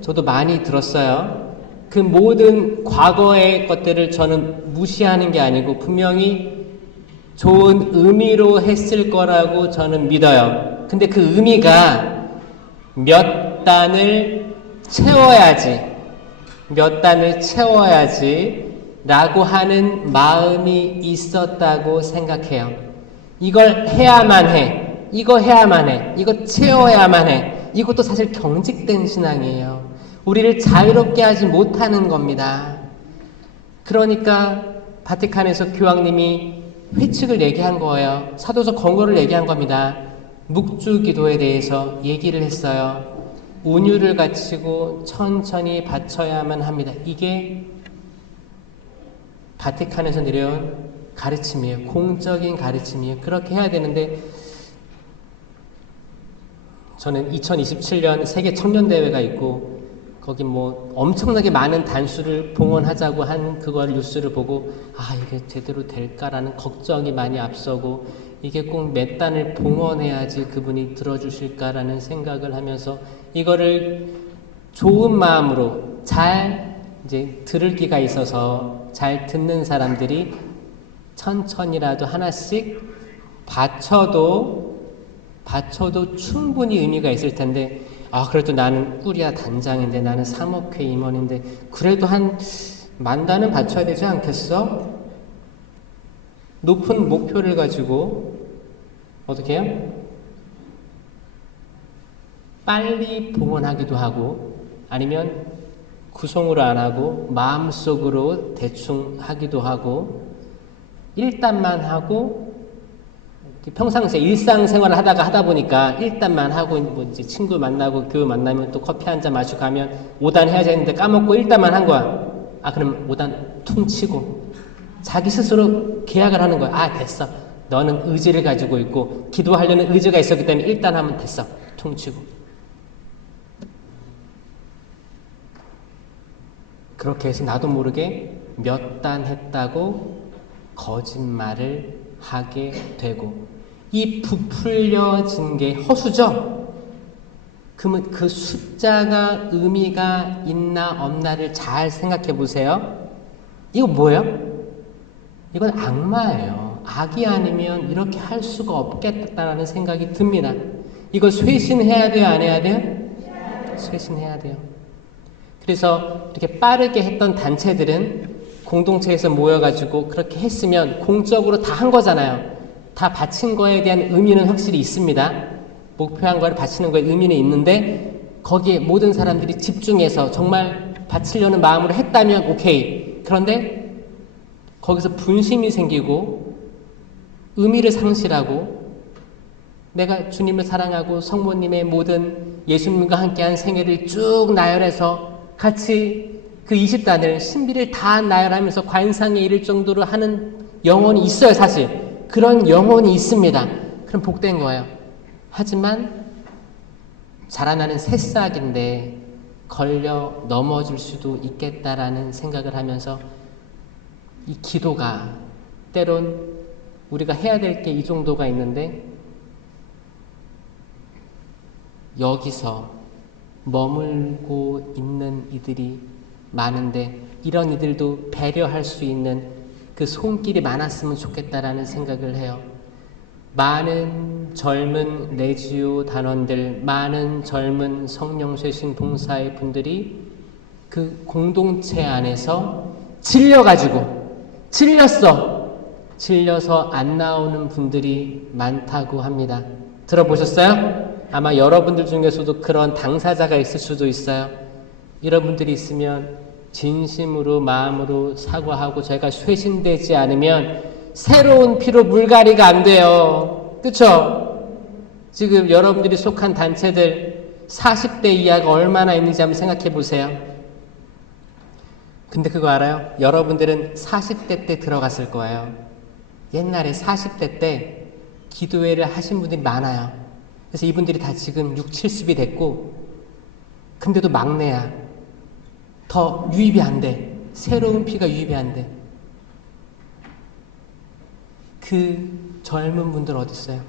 저도 많이 들었어요. 그 모든 과거의 것들을 저는 무시하는 게 아니고 분명히 좋은 의미로 했을 거라고 저는 믿어요. 근데 그 의미가 몇 단을 채워야지 라고 하는 마음이 있었다고 생각해요. 이걸 해야만 해. 이거 해야만 해. 이거 채워야만 해. 이것도 사실 경직된 신앙이에요. 우리를 자유롭게 하지 못하는 겁니다. 그러니까 바티칸에서 교황님이 회칙을 얘기한 거예요. 사도서 권고를 얘기한 겁니다. 묵주기도에 대해서 얘기를 했어요. 운율을 갖추고 천천히 바쳐야만 합니다. 이게 바티칸에서 내려온 가르침이에요. 공적인 가르침이에요. 그렇게 해야 되는데 저는 2027년 세계 청년대회가 있고 거기 뭐 엄청나게 많은 단수를 봉헌하자고 한 그걸 뉴스를 보고 아, 이게 제대로 될까라는 걱정이 많이 앞서고 이게 꼭 몇 단을 봉헌해야지 그분이 들어주실까라는 생각을 하면서 이거를 좋은 마음으로 잘 이제 들을 기가 있어서 잘 듣는 사람들이 천천히라도 하나씩 바쳐도 충분히 의미가 있을 텐데 아, 그래도 나는 꾸리아 단장인데 나는 사목회 임원인데 그래도 한 10,000단은 바쳐야 되지 않겠어? 높은 목표를 가지고 어떻게 해요? 빨리 봉헌하기도 하고 아니면 구성으로 안 하고 마음속으로 대충 하기도 하고 일단만 하고 평상시에 일상생활을 하다 보니까 일단만 하고 뭐 이제 친구 만나고 교회 만나면 또 커피 한잔 마시고 가면 5단 해야 되는데 까먹고 일단만 한 거야. 아, 그럼 5단 퉁치고 자기 스스로 계약을 하는 거야. 아, 됐어. 너는 의지를 가지고 있고 기도하려는 의지가 있었기 때문에 일단 하면 됐어. 퉁치고. 그렇게 해서 나도 모르게 몇 단 했다고 거짓말을 하게 되고 이 부풀려진 게 허수죠? 그러면 그 숫자가 의미가 있나 없나를 잘 생각해 보세요. 이거 뭐예요? 이건 악마예요. 악이 아니면 이렇게 할 수가 없겠다라는 생각이 듭니다. 이거 쇄신해야 돼요? 안 해야 돼요? 쇄신해야 돼요. 그래서 이렇게 빠르게 했던 단체들은 공동체에서 모여가지고 그렇게 했으면 공적으로 다 한 거잖아요. 다 바친 거에 대한 의미는 확실히 있습니다. 목표한 걸 바치는 거에 의미는 있는데 거기에 모든 사람들이 집중해서 정말 바치려는 마음으로 했다면 오케이. 그런데 거기서 분심이 생기고 의미를 상실하고 내가 주님을 사랑하고 성모님의 모든 예수님과 함께한 생애를 쭉 나열해서 같이 그 20단을 신비를 다 나열하면서 관상에 이를 정도로 하는 영혼이 있어요, 사실. 그런 영혼이 있습니다. 그럼 복된 거예요. 하지만 자라나는 새싹인데 걸려 넘어질 수도 있겠다라는 생각을 하면서 이 기도가 때론 우리가 해야 될 게 이 정도가 있는데 여기서 머물고 있는 이들이 많은데 이런 이들도 배려할 수 있는 그 손길이 많았으면 좋겠다라는 생각을 해요. 많은 젊은 레지오 단원들, 많은 젊은 성령쇄신 봉사의 분들이 그 공동체 안에서 질려서 안 나오는 분들이 많다고 합니다. 들어보셨어요? 아마 여러분들 중에서도 그런 당사자가 있을 수도 있어요. 이런 분들이 있으면 진심으로 마음으로 사과하고 저희가 쇄신되지 않으면 새로운 피로 물갈이가 안 돼요. 그쵸? 지금 여러분들이 속한 단체들 40대 이하가 얼마나 있는지 한번 생각해 보세요. 근데 그거 알아요? 여러분들은 40대 때 들어갔을 거예요. 옛날에 40대 때 기도회를 하신 분들이 많아요. 그래서 이분들이 다 지금 6, 70이 됐고 근데도 막내야. 더 유입이 안 돼. 새로운 피가 유입이 안 돼. 그 젊은 분들 어디 있어요?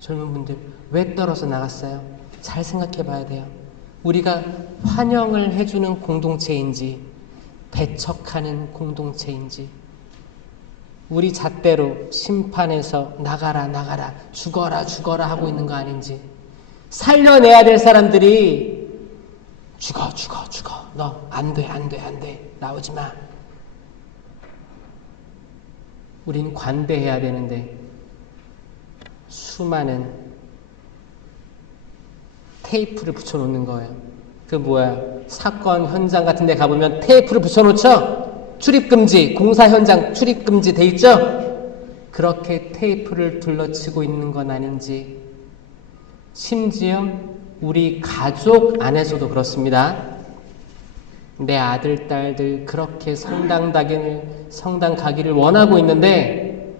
젊은 분들 왜 떨어져 나갔어요? 잘 생각해 봐야 돼요. 우리가 환영을 해주는 공동체인지 배척하는 공동체인지 우리 잣대로 심판해서 나가라 죽어라 하고 있는 거 아닌지 살려내야 될 사람들이 죽어 너 안 돼 나오지 마. 우린 관대해야 되는데 수많은 테이프를 붙여놓는 거예요. 그 뭐야 사건 현장 같은 데 가보면 테이프를 붙여놓죠. 출입금지 공사 현장 출입금지 돼 있죠. 그렇게 테이프를 둘러치고 있는 건 아닌지 심지어 우리 가족 안에서도 그렇습니다. 내 아들, 딸들 그렇게 성당 가기를 원하고 있는데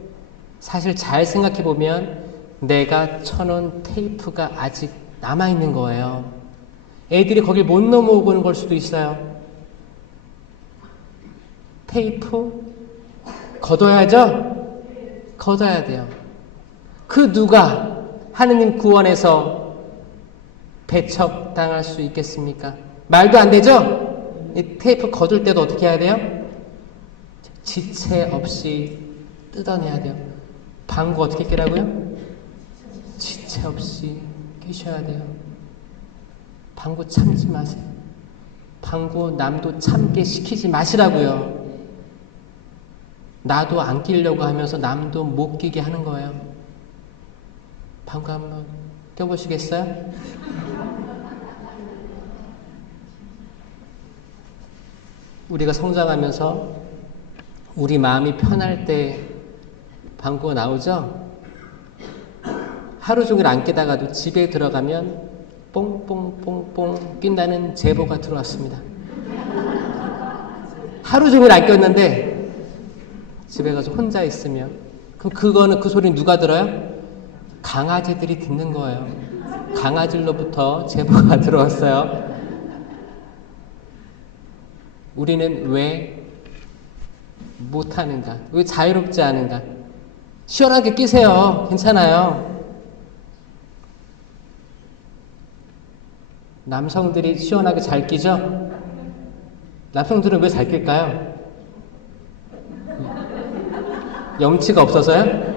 사실 잘 생각해보면 내가 쳐놓은 테이프가 아직 남아있는 거예요. 애들이 거길 못 넘어오는 걸 수도 있어요. 테이프 걷어야죠? 걷어야 돼요. 그 누가 하느님 구원에서 배척당할 수 있겠습니까? 말도 안 되죠? 이 테이프 거둘 때도 어떻게 해야 돼요? 지체 없이 뜯어내야 돼요. 방구 어떻게 끼라고요? 지체 없이 끼셔야 돼요. 방구 참지 마세요. 방구 남도 참게 시키지 마시라고요. 나도 안 끼려고 하면서 남도 못 끼게 하는 거예요. 방구 한번 껴보시겠어요? 우리가 성장하면서 우리 마음이 편할 때 방구가 나오죠? 하루 종일 안 깨다가도 집에 들어가면 뽕뽕뽕뽕 낀다는 제보가 들어왔습니다. 하루 종일 안 꼈는데 집에 가서 혼자 있으면 그럼 그 소리는 누가 들어요? 강아지들이 듣는 거예요. 강아지로부터 제보가 들어왔어요. 우리는 왜 못하는가? 왜 자유롭지 않은가? 시원하게 끼세요. 괜찮아요. 남성들이 시원하게 잘 끼죠? 남성들은 왜 잘 낄까요? 염치가 없어서요?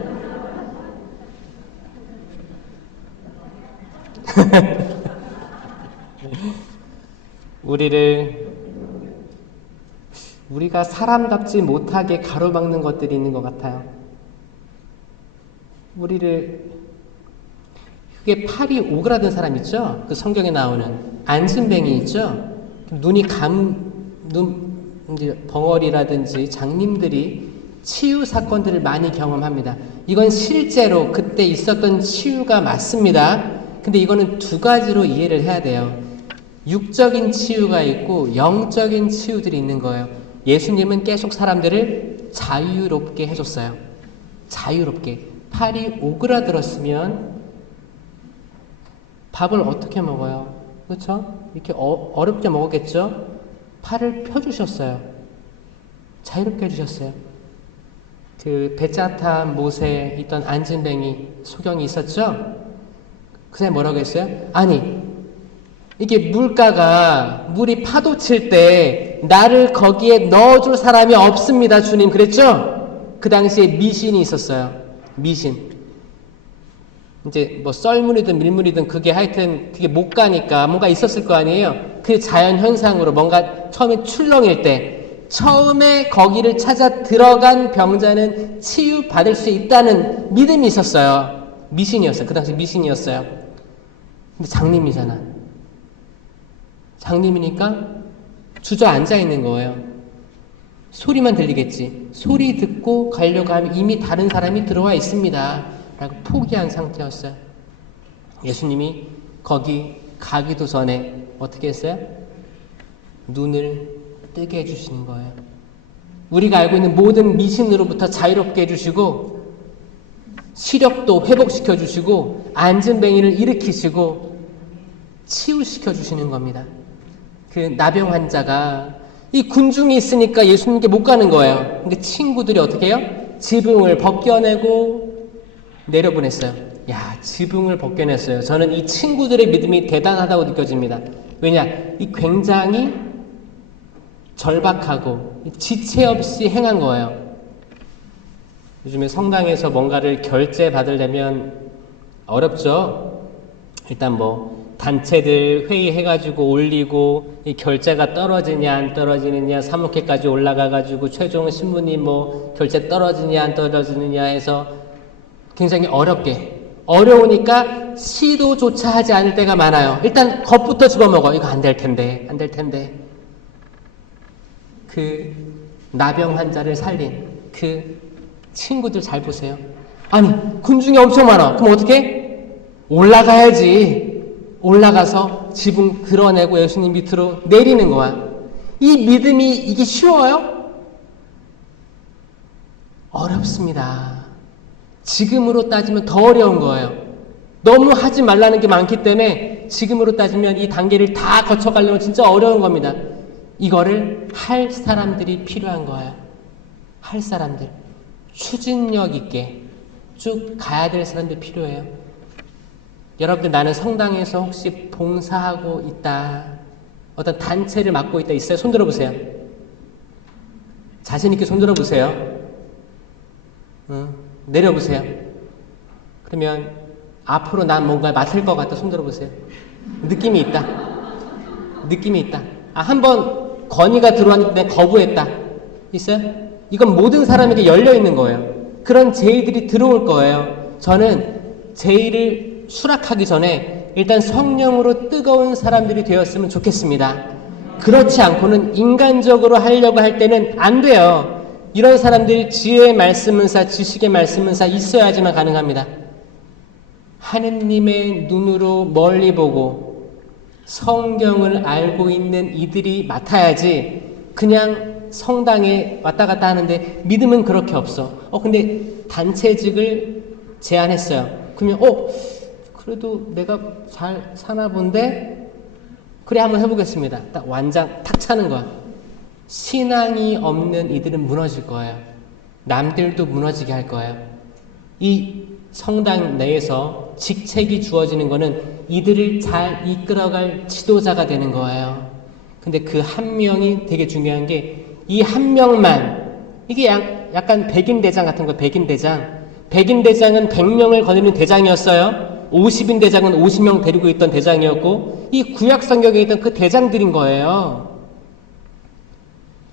우리가 사람답지 못하게 가로막는 것들이 있는 것 같아요. 그게 팔이 오그라든 사람 있죠? 그 성경에 나오는 안진뱅이 있죠? 이제 벙어리라든지 장님들이 치유 사건들을 많이 경험합니다. 이건 실제로 그때 있었던 치유가 맞습니다. 근데 이거는 두 가지로 이해를 해야 돼요. 육적인 치유가 있고 영적인 치유들이 있는 거예요. 예수님은 계속 사람들을 자유롭게 해줬어요. 자유롭게 팔이 오그라들었으면 밥을 어떻게 먹어요? 그렇죠? 이렇게 어렵게 먹었겠죠? 팔을 펴주셨어요. 자유롭게 해주셨어요. 그 배짜탄 못에 있던 안진뱅이 소경이 있었죠? 그 사람이 뭐라고 했어요? 아니, 이게 물이 파도 칠 때 나를 거기에 넣어줄 사람이 없습니다, 주님. 그랬죠? 그 당시에 미신이 있었어요. 미신. 이제 뭐 썰물이든 밀물이든 그게 하여튼 그게 못 가니까 뭔가 있었을 거 아니에요? 그 자연 현상으로 뭔가 처음에 출렁일 때 처음에 거기를 찾아 들어간 병자는 치유받을 수 있다는 믿음이 있었어요. 미신이었어요. 그 당시 미신이었어요. 근데 장님이잖아. 장님이니까 주저앉아 있는 거예요. 소리만 들리겠지. 소리 듣고 가려고 하면 이미 다른 사람이 들어와 있습니다. 라고 포기한 상태였어요. 예수님이 거기 가기도 전에 어떻게 했어요? 눈을 뜨게 해주시는 거예요. 우리가 알고 있는 모든 미신으로부터 자유롭게 해주시고 시력도 회복시켜 주시고 안진뱅이를 일으키시고 치유시켜 주시는 겁니다. 그 나병 환자가 이 군중이 있으니까 예수님께 못 가는 거예요. 근데 친구들이 어떻게 해요? 지붕을 벗겨내고 내려보냈어요. 야, 지붕을 벗겨냈어요. 저는 이 친구들의 믿음이 대단하다고 느껴집니다. 왜냐? 이 굉장히 절박하고 지체 없이 행한 거예요. 요즘에 성당에서 뭔가를 결제 받으려면 어렵죠? 일단 뭐 단체들 회의해가지고 올리고 이 결제가 떨어지냐 안 떨어지느냐 사목회까지 올라가가지고 최종 신부님 뭐 결제 떨어지냐 안 떨어지느냐 해서 굉장히 어려우니까 시도조차 하지 않을 때가 많아요. 일단 겁부터 집어먹어. 이거 안 될 텐데. 그 나병 환자를 살린 그 친구들 잘 보세요. 아니, 군중이 엄청 많아. 그럼 어떻게? 올라가야지. 올라가서 지붕 드러내고 예수님 밑으로 내리는 거야. 이 믿음이 이게 쉬워요? 어렵습니다. 지금으로 따지면 더 어려운 거예요. 너무 하지 말라는 게 많기 때문에 지금으로 따지면 이 단계를 다 거쳐가려면 진짜 어려운 겁니다. 이거를 할 사람들이 필요한 거예요. 할 사람들. 추진력 있게 쭉 가야 될 사람들 필요해요. 여러분들 나는 성당에서 혹시 봉사하고 있다. 어떤 단체를 맡고 있다 있어요? 손 들어보세요. 자신 있게 손 들어보세요. 내려보세요. 그러면 앞으로 난 뭔가 맡을 것 같다. 손 들어보세요. 느낌이 있다. 한번 건의가 들어왔는데 거부했다. 있어요? 이건 모든 사람에게 열려있는 거예요. 그런 제의들이 들어올 거예요. 저는 제의를 수락하기 전에 일단 성령으로 뜨거운 사람들이 되었으면 좋겠습니다. 그렇지 않고는 인간적으로 하려고 할 때는 안 돼요. 이런 사람들이 지혜의 말씀은사, 지식의 말씀은사 있어야지만 가능합니다. 하느님의 눈으로 멀리 보고 성경을 알고 있는 이들이 맡아야지 그냥 성당에 왔다 갔다 하는데 믿음은 그렇게 없어. 근데 단체직을 제안했어요. 그러면 그래도 내가 잘 사나 본데? 그래 한번 해보겠습니다. 딱 완장 탁 차는 거야. 신앙이 없는 이들은 무너질 거예요. 남들도 무너지게 할 거예요. 이 성당 내에서 직책이 주어지는 거는 이들을 잘 이끌어갈 지도자가 되는 거예요. 근데 그 한 명이 되게 중요한 게 이 한 명만 이게 약간 백인 대장 같은 거. 백인 대장은 100명을 거느리는 대장이었어요. 50인 대장은 50명 데리고 있던 대장이었고 이 구약 성경에 있던 그 대장들인 거예요.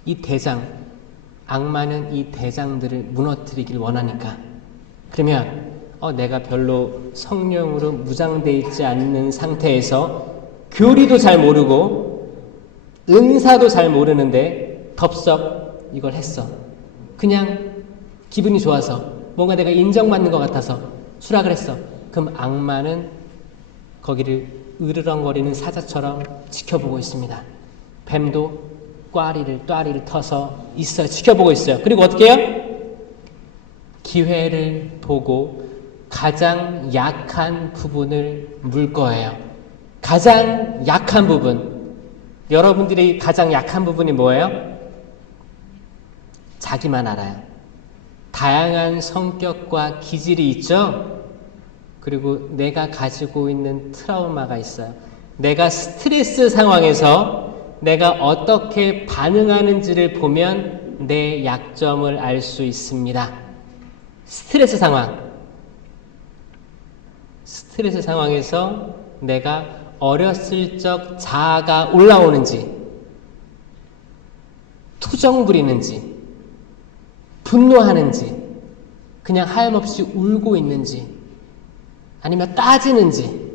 이 대장, 악마는 이 대장들을 무너뜨리길 원하니까. 그러면 내가 별로 성령으로 무장되어 있지 않는 상태에서 교리도 잘 모르고 은사도 잘 모르는데 덥석 이걸 했어. 그냥 기분이 좋아서 뭔가 내가 인정받는 것 같아서 수락을 했어. 그럼 악마는 거기를 으르렁거리는 사자처럼 지켜보고 있습니다. 뱀도 또아리를 터서 있어요. 지켜보고 있어요. 그리고 어떻게 해요? 기회를 보고 가장 약한 부분을 물 거예요. 가장 약한 부분. 여러분들이 가장 약한 부분이 뭐예요? 자기만 알아요. 다양한 성격과 기질이 있죠? 그리고 내가 가지고 있는 트라우마가 있어요. 내가 스트레스 상황에서 내가 어떻게 반응하는지를 보면 내 약점을 알 수 있습니다. 스트레스 상황. 스트레스 상황에서 내가 어렸을 적 자아가 올라오는지, 투정 부리는지, 분노하는지, 그냥 하염없이 울고 있는지, 아니면 따지는지,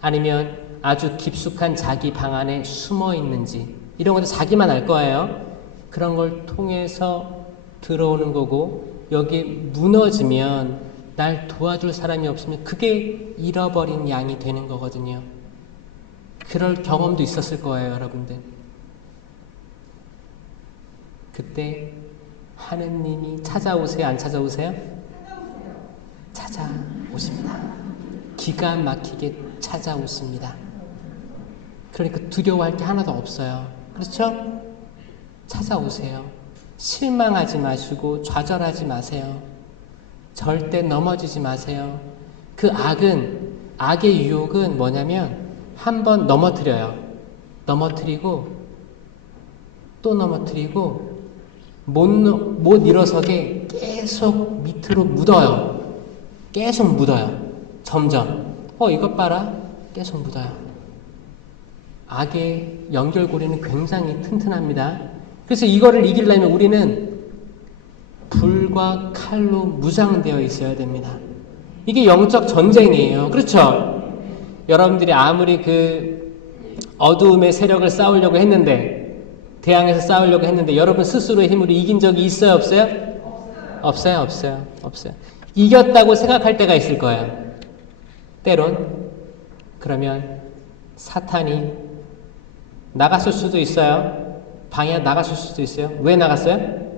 아니면 아주 깊숙한 자기 방 안에 숨어 있는지, 이런 것도 자기만 알 거예요. 그런 걸 통해서 들어오는 거고, 여기 무너지면 날 도와줄 사람이 없으면 그게 잃어버린 양이 되는 거거든요. 그럴 경험도 있었을 거예요, 여러분들. 그때 하느님이 찾아오세요, 안 찾아오세요? 찾아오십니다. 기가 막히게 찾아오십니다. 그러니까 두려워할 게 하나도 없어요. 그렇죠? 찾아오세요. 실망하지 마시고 좌절하지 마세요. 절대 넘어지지 마세요. 그 악의 유혹은 뭐냐면 한번 넘어뜨려요. 넘어뜨리고 또 넘어뜨리고 못 일어서게 계속 밑으로 묻어요. 계속 묻어요. 점점. 이것 봐라. 계속 묻어요. 악의 연결고리는 굉장히 튼튼합니다. 그래서 이거를 이기려면 우리는 불과 칼로 무장되어 있어야 됩니다. 이게 영적 전쟁이에요. 그렇죠? 여러분들이 아무리 그 어두움의 세력을 싸우려고 했는데, 대항해서 싸우려고 했는데 여러분 스스로의 힘으로 이긴 적이 있어요? 없어요? 없어요. 이겼다고 생각할 때가 있을 거예요. 때론. 그러면 사탄이 나갔을 수도 있어요. 방해 나갔을 수도 있어요. 왜 나갔어요?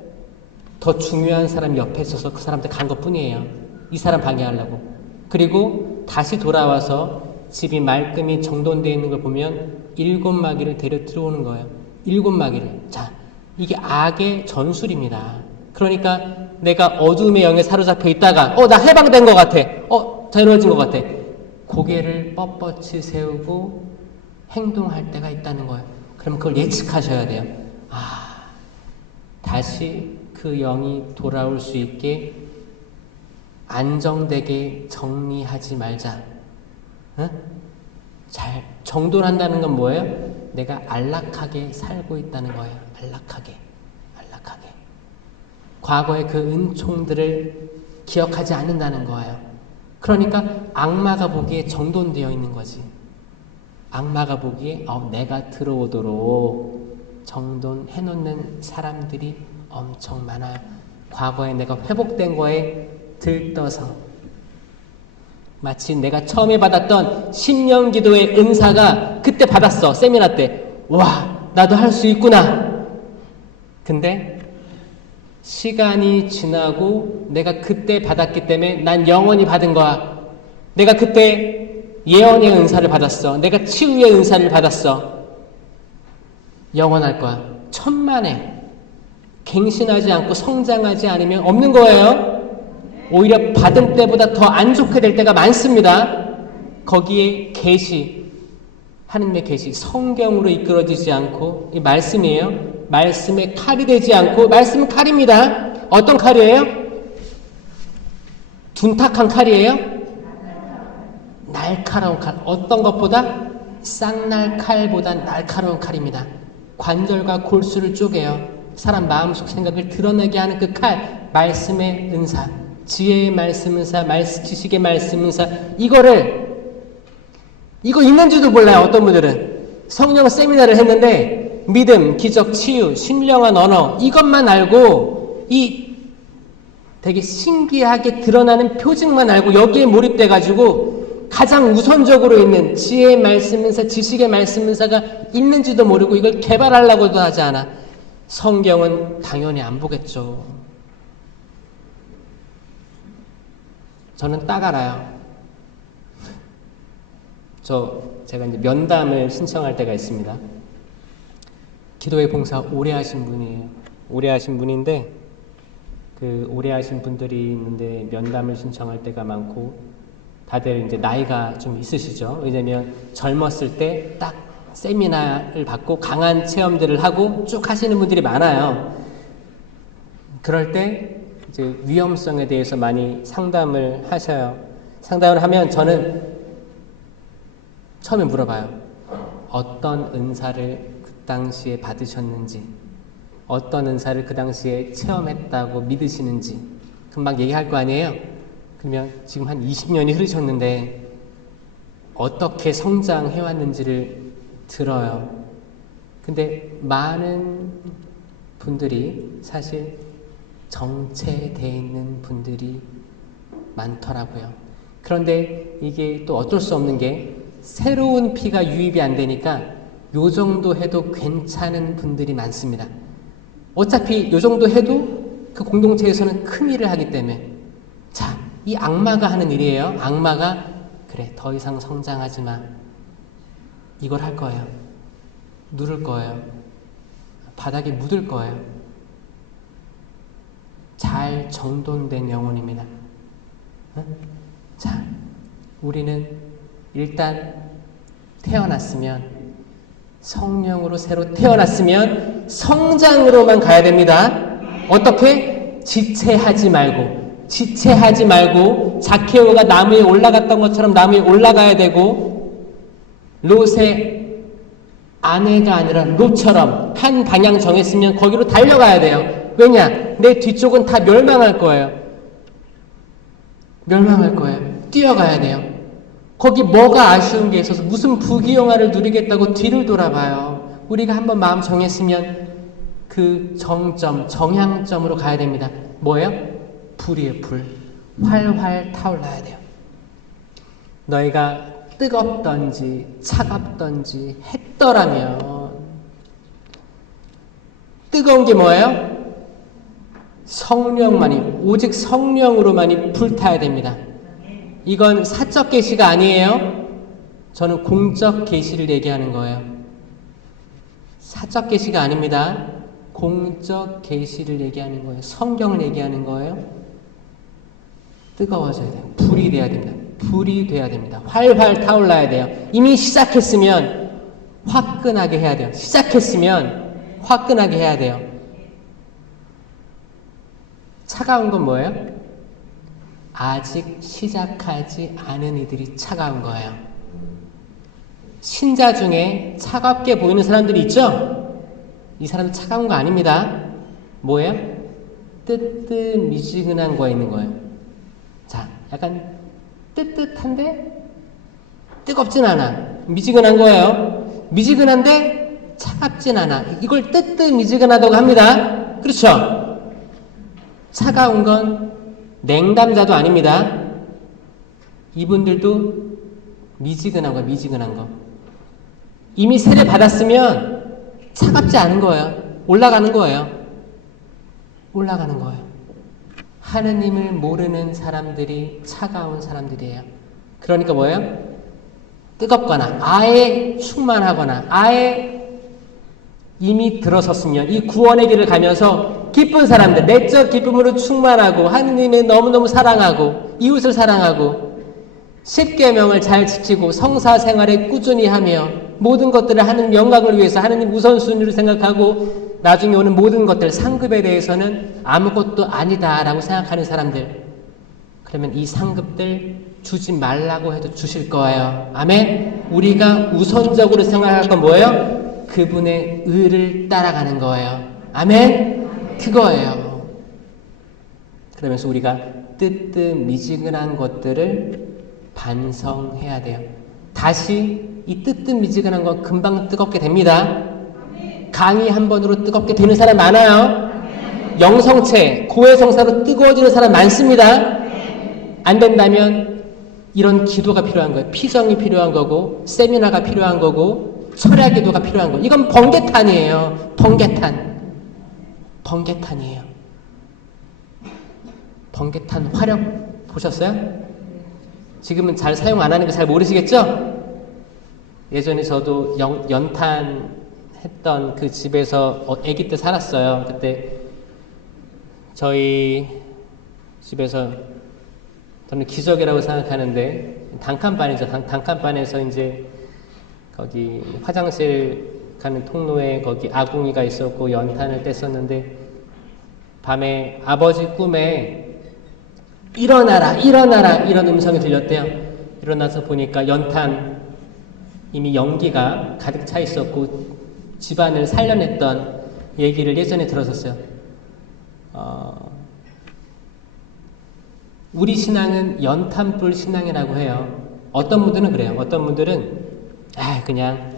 더 중요한 사람이 옆에 있어서 그 사람한테 간 것뿐이에요. 이 사람 방해하려고. 그리고 다시 돌아와서 집이 말끔히 정돈되어 있는 걸 보면 7마귀를 데려 들어오는 거예요. 7마귀를. 자, 이게 악의 전술입니다. 그러니까 내가 어두움의 영에 사로잡혀 있다가 나 해방된 것 같아. 자유로워진 것 같아. 고개를 뻣뻣이 세우고 행동할 때가 있다는 거예요. 그럼 그걸 예측하셔야 돼요. 다시 그 영이 돌아올 수 있게 안정되게 정리하지 말자. 잘 정돈한다는 건 뭐예요? 내가 안락하게 살고 있다는 거예요. 안락하게. 과거의 그 은총들을 기억하지 않는다는 거예요. 그러니까 악마가 보기에 정돈되어 있는 거지. 악마가 보기에 내가 들어오도록 정돈해놓는 사람들이 엄청 많아요. 과거에 내가 회복된 거에 들떠서 마치 내가 처음에 받았던 10년 기도의 은사가 그때 받았어. 세미나 때. 와, 나도 할 수 있구나. 근데 시간이 지나고 내가 그때 받았기 때문에 난 영원히 받은 거야. 내가 그때 예언의 은사를 받았어. 내가 치유의 은사를 받았어. 영원할 거야. 천만에 갱신하지 않고 성장하지 않으면 없는 거예요. 오히려 받은 때보다 더 안 좋게 될 때가 많습니다. 거기에 계시, 하느님의 계시, 성경으로 이끌어지지 않고, 이 말씀이에요. 말씀의 칼이 되지 않고, 말씀은 칼입니다. 어떤 칼이에요? 둔탁한 칼이에요? 날카로운 칼. 어떤 것보다? 쌍날칼보다 날카로운 칼입니다. 관절과 골수를 쪼개요. 사람 마음속 생각을 드러내게 하는 그 칼, 말씀의 은사, 지혜의 말씀 은사, 지식의 말씀 은사, 이거 있는지도 몰라요. 어떤 분들은 성령 세미나를 했는데 믿음, 기적, 치유, 신령한 언어, 이것만 알고 이 되게 신기하게 드러나는 표징만 알고 여기에 몰입돼가지고 가장 우선적으로 있는 지혜의 말씀 은사, 지식의 말씀 은사가 있는지도 모르고 이걸 개발하려고도 하지 않아. 성경은 당연히 안 보겠죠. 저는 딱 알아요. 제가 이제 면담을 신청할 때가 있습니다. 기도회 봉사 오래 하신 분이에요. 오래 하신 분인데, 오래 하신 분들이 있는데 면담을 신청할 때가 많고, 다들 이제 나이가 좀 있으시죠. 왜냐면 젊었을 때 딱 세미나를 받고 강한 체험들을 하고 쭉 하시는 분들이 많아요. 그럴 때 이제 위험성에 대해서 많이 상담을 하셔요. 상담을 하면 저는 처음에 물어봐요. 어떤 은사를 그 당시에 받으셨는지, 어떤 은사를 그 당시에 체험했다고 믿으시는지 금방 얘기할 거 아니에요. 그러면 지금 한 20년이 흐르셨는데 어떻게 성장해왔는지를 들어요. 근데 많은 분들이 사실 정체되어 있는 분들이 많더라고요. 그런데 이게 또 어쩔 수 없는 게 새로운 피가 유입이 안 되니까 요 정도 해도 괜찮은 분들이 많습니다. 어차피 요 정도 해도 그 공동체에서는 큰 일을 하기 때문에, 자, 이 악마가 하는 일이에요. 악마가 그래, 더 이상 성장하지 마. 이걸 할 거예요. 누를 거예요. 바닥에 묻을 거예요. 잘 정돈된 영혼입니다. 자, 우리는 일단 태어났으면, 성령으로 새로 태어났으면 성장으로만 가야 됩니다. 어떻게? 지체하지 말고 자케오가 나무 위에 올라갔던 것처럼 나무 위에 올라가야 되고, 롯의 아내가 아니라 롯처럼 한 방향 정했으면 거기로 달려가야 돼요. 왜냐? 내 뒤쪽은 다 멸망할 거예요. 뛰어가야 돼요. 거기 뭐가 아쉬운 게 있어서 무슨 부귀영화를 누리겠다고 뒤를 돌아봐요. 우리가 한번 마음 정했으면 그 정점, 정향점으로 가야 됩니다. 뭐예요? 불이에요, 불. 활활 타올라야 돼요. 너희가 뜨겁던지 차갑던지 했더라면, 뜨거운 게 뭐예요? 성령만이, 오직 성령으로만이 불타야 됩니다. 이건 사적 계시가 아니에요. 저는 공적 계시를 얘기하는 거예요. 사적 계시가 아닙니다. 공적 계시를 얘기하는 거예요. 성경을 얘기하는 거예요. 뜨거워져야 돼요. 불이 돼야 됩니다. 활활 타올라야 돼요. 이미 시작했으면 화끈하게 해야 돼요. 차가운 건 뭐예요? 아직 시작하지 않은 이들이 차가운 거예요. 신자 중에 차갑게 보이는 사람들이 있죠? 이 사람은 차가운 거 아닙니다. 뭐예요? 뜨뜻미지근한 거에 있는 거예요. 자, 약간 뜨뜻한데 뜨겁진 않아. 미지근한 거예요. 미지근한데 차갑진 않아. 이걸 뜨뜻미지근하다고 합니다. 그렇죠? 차가운 건 냉담자도 아닙니다. 이분들도 미지근한 거. 이미 세례 받았으면 차갑지 않은 거예요. 올라가는 거예요. 하느님을 모르는 사람들이 차가운 사람들이에요. 그러니까 뭐예요? 뜨겁거나 아예 충만하거나 아예 이미 들어섰으면, 이 구원의 길을 가면서 기쁜 사람들, 내적 기쁨으로 충만하고 하느님을 너무너무 사랑하고 이웃을 사랑하고 십계명을 잘 지키고 성사 생활에 꾸준히 하며 모든 것들을 하는 영광을 위해서 하느님 우선순위를 생각하고 나중에 오는 모든 것들, 상급에 대해서는 아무것도 아니다라고 생각하는 사람들, 그러면 이 상급들 주지 말라고 해도 주실 거예요. 아멘. 우리가 우선적으로 생각할 건 뭐예요? 그분의 의를 따라가는 거예요. 아멘. 그거예요. 그러면서 우리가 뜨뜻미지근한 것들을 반성해야 돼요. 다시 이 뜨뜻미지근한 건 금방 뜨겁게 됩니다. 강의 한 번으로 뜨겁게 되는 사람 많아요. 영성체, 고해성사로 뜨거워지는 사람 많습니다. 안 된다면 이런 기도가 필요한 거예요. 피성이 필요한 거고, 세미나가 필요한 거고, 철야 기도가 필요한 거예요. 이건 번개탄이에요. 번개탄이에요. 번개탄 화력 보셨어요? 지금은 잘 사용 안 하는 거 잘 모르시겠죠? 예전에 저도 연탄 했던 그 집에서 아기 때 살았어요. 그때 저희 집에서 저는 기적이라고 생각하는데 단칸방이죠. 단칸방에서 이제 거기 화장실 가는 통로에 거기 아궁이가 있었고 연탄을 뗐었는데 밤에 아버지 꿈에 일어나라 일어나라 이런 음성이 들렸대요. 일어나서 보니까 연탄 이미 연기가 가득 차 있었고 집안을 살려냈던 얘기를 예전에 들었었어요. 우리 신앙은 연탄불 신앙이라고 해요. 어떤 분들은 그래요. 어떤 분들은 그냥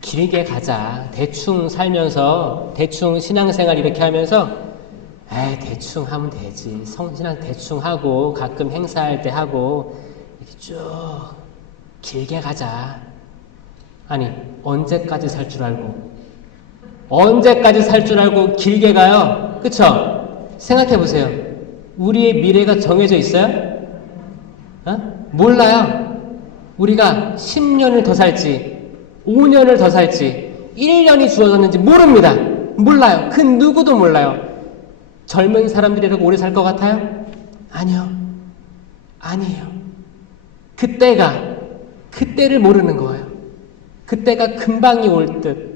길게 가자. 대충 살면서 대충 신앙생활 이렇게 하면서 대충 하면 되지. 성신앙 대충 하고 가끔 행사할 때 하고 이렇게 쭉 길게 가자. 아니 언제까지 살 줄 알고 언제까지 살 줄 알고 길게 가요? 그쵸? 생각해 보세요. 우리의 미래가 정해져 있어요? 몰라요. 우리가 10년을 더 살지 5년을 더 살지 1년이 주어졌는지 모릅니다. 몰라요. 그 누구도 몰라요. 젊은 사람들이라고 오래 살 것 같아요? 아니요. 아니에요. 그때를 모르는 거예요. 그때가 금방이 올 듯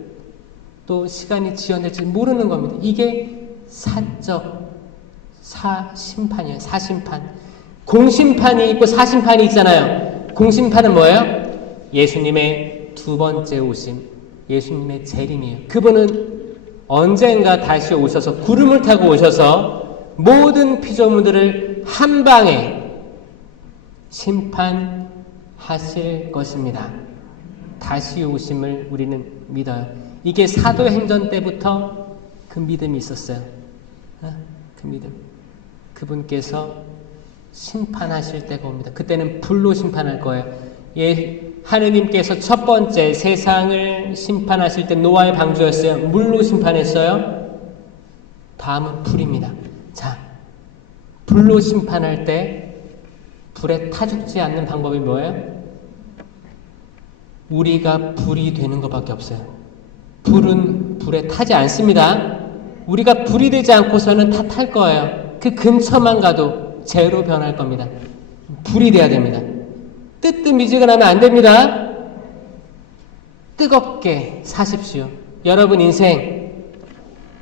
또 시간이 지연될지 모르는 겁니다. 이게 사심판이에요. 사심판. 공심판이 있고 사심판이 있잖아요. 공심판은 뭐예요? 예수님의 두 번째 오심, 예수님의 재림이에요. 그분은 언젠가 다시 오셔서 구름을 타고 오셔서 모든 피조물들을 한 방에 심판하실 것입니다. 다시 오심을 우리는 믿어요. 이게 사도행전 때부터 그 믿음이 있었어요. 그 믿음. 그분께서 심판하실 때가 옵니다. 그때는 불로 심판할 거예요. 하느님께서 첫 번째 세상을 심판하실 때 노아의 방주였어요. 물로 심판했어요. 다음은 불입니다. 자, 불로 심판할 때 불에 타 죽지 않는 방법이 뭐예요? 우리가 불이 되는 것밖에 없어요. 불은 불에 타지 않습니다. 우리가 불이 되지 않고서는 다 탈 거예요. 그 근처만 가도 재로 변할 겁니다. 불이 돼야 됩니다. 뜨뜻미지근하면 안 됩니다. 뜨겁게 사십시오. 여러분 인생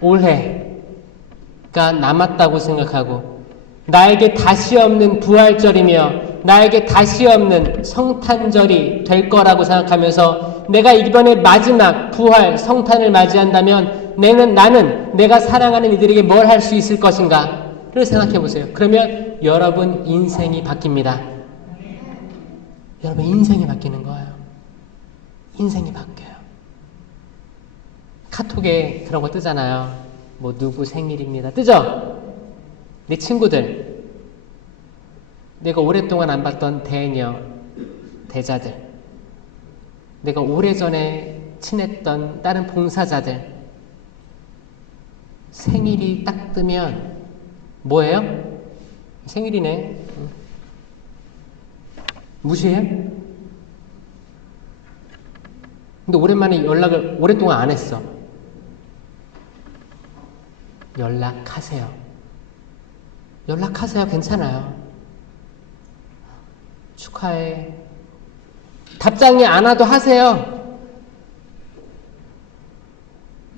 올해가 남았다고 생각하고 나에게 다시 없는 부활절이며 나에게 다시 없는 성탄절이 될 거라고 생각하면서 내가 이번에 마지막 부활 성탄을 맞이한다면 나는 내가 사랑하는 이들에게 뭘 할 수 있을 것인가를 생각해 보세요. 그러면 여러분 인생이 바뀝니다. 여러분 인생이 바뀌는 거예요. 인생이 바뀌어요. 카톡에 그런 거 뜨잖아요. 뭐 누구 생일입니다. 뜨죠? 내 친구들, 내가 오랫동안 안 봤던 대녀, 대자들, 내가 오래전에 친했던 다른 봉사자들 생일이 딱 뜨면 뭐예요? 생일이네. 무시해요? 근데 오랜만에 연락을 오랫동안 안 했어. 연락하세요. 연락하세요. 괜찮아요. 축하해. 답장이 안 와도 하세요.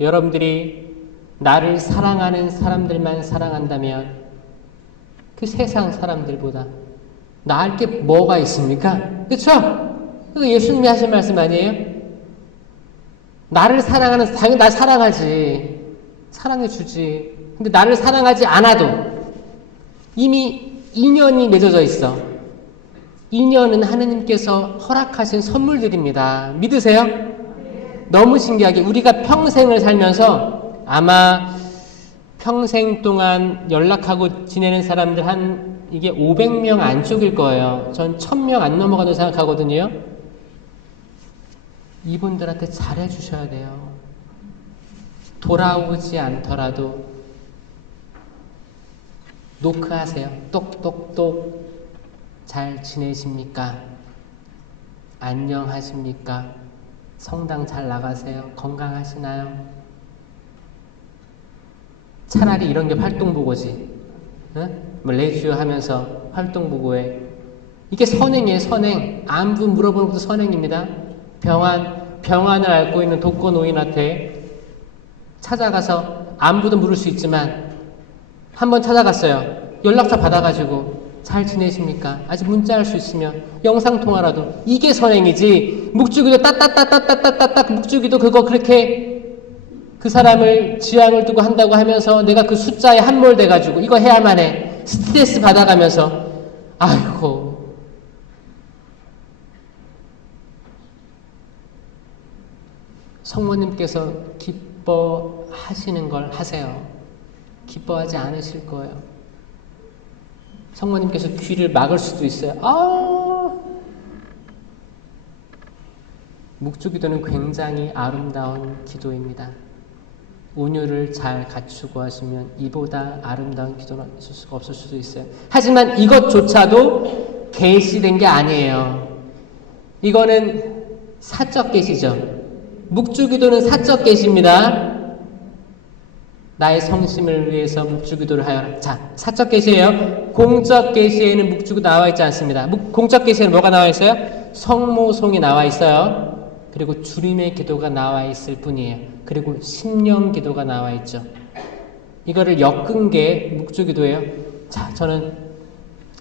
여러분들이 나를 사랑하는 사람들만 사랑한다면 그 세상 사람들보다 나을 게 뭐가 있습니까? 그렇죠? 그거 예수님이 하신 말씀 아니에요? 나를 사랑하는, 당연히 나 사랑하지. 사랑해주지. 근데 나를 사랑하지 않아도 이미 인연이 맺어져 있어. 인연은 하느님께서 허락하신 선물들입니다. 믿으세요? 너무 신기하게 우리가 평생을 살면서 아마 평생 동안 연락하고 지내는 사람들 이게 500명 안쪽일 거예요. 전 1000명 안 넘어가도 생각하거든요. 이분들한테 잘해주셔야 돼요. 돌아오지 않더라도 노크하세요. 똑똑똑 잘 지내십니까? 안녕하십니까? 성당 잘 나가세요? 건강하시나요? 차라리 이런 게 활동보고지. 응? 뭐 레지오 하면서 활동보고에 이게 선행이에요. 선행. 안부 물어보는 것도 선행입니다. 병환을 앓고 있는 독거노인한테 찾아가서 안부도 물을 수 있지만 한번 찾아갔어요. 연락처 받아가지고 잘 지내십니까? 아직 문자할 수 있으면 영상통화라도. 이게 선행이지. 묵주기도 따따따따따따따 묵주기도 그거 그렇게 그 사람을 지향을 두고 한다고 하면서 내가 그 숫자에 함몰돼가지고 이거 해야만 해. 스트레스 받아가면서 아이고. 성모님께서 기뻐하시는 걸 하세요. 기뻐하지 않으실 거예요. 성모님께서 귀를 막을 수도 있어요. 묵주기도는 굉장히 아름다운 기도입니다. 온유를 잘 갖추고 하시면 이보다 아름다운 기도는 있을 수가 없을 수도 있어요. 하지만 이것조차도 계시된 게 아니에요. 이거는 사적 계시죠. 묵주기도는 사적 계시입니다. 나의 성심을 위해서 묵주기도를 하여라. 자, 사적 계시예요. 공적 계시에는 묵주기도 나와 있지 않습니다. 공적 계시에는 뭐가 나와 있어요? 성모송이 나와 있어요. 그리고 주림의 기도가 나와 있을 뿐이에요. 그리고 신령 기도가 나와 있죠. 이거를 엮은 게 묵주기도예요. 자, 저는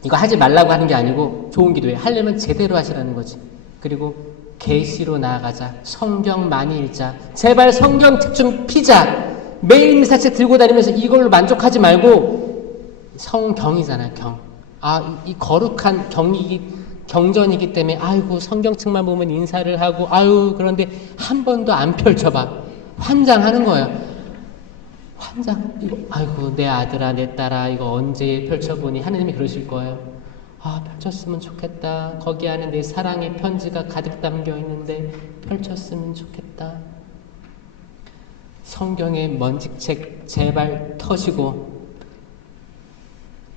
이거 하지 말라고 하는 게 아니고 좋은 기도예요. 하려면 제대로 하시라는 거지. 그리고 계시로 나아가자. 성경 많이 읽자. 제발 성경 책 좀 피자. 매일 미사책 들고 다니면서 이걸로 만족하지 말고 성경이잖아요. 경. 이 거룩한 경전이기 때문에 아이고 성경책만 보면 인사를 하고 그런데 한 번도 안 펼쳐봐. 환장하는 거예요. 환장. 이거 아이고 내 아들아 내 딸아 이거 언제 펼쳐보니 하느님이 그러실 거예요. 펼쳤으면 좋겠다. 거기 안에 내 사랑의 편지가 가득 담겨 있는데 펼쳤으면 좋겠다. 성경의 먼지책 제발 터시고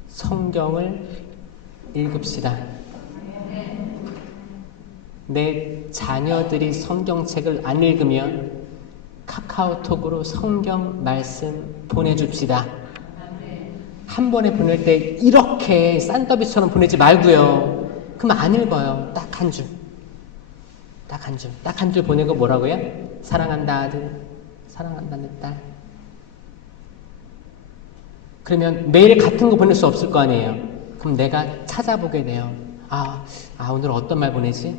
성경을 읽읍시다. 내 자녀들이 성경책을 안 읽으면 카카오톡으로 성경 말씀 보내줍시다. 한 번에 보낼 때 이렇게 싼더비처럼 보내지 말고요. 그럼 안 읽어요. 딱 한 줄. 딱 한 줄. 딱 한 줄 보내고 뭐라고요? 사랑한다 아들. 사랑한다 내 딸. 그러면 매일 같은 거 보낼 수 없을 거 아니에요. 그럼 내가 찾아보게 돼요. 오늘 어떤 말 보내지?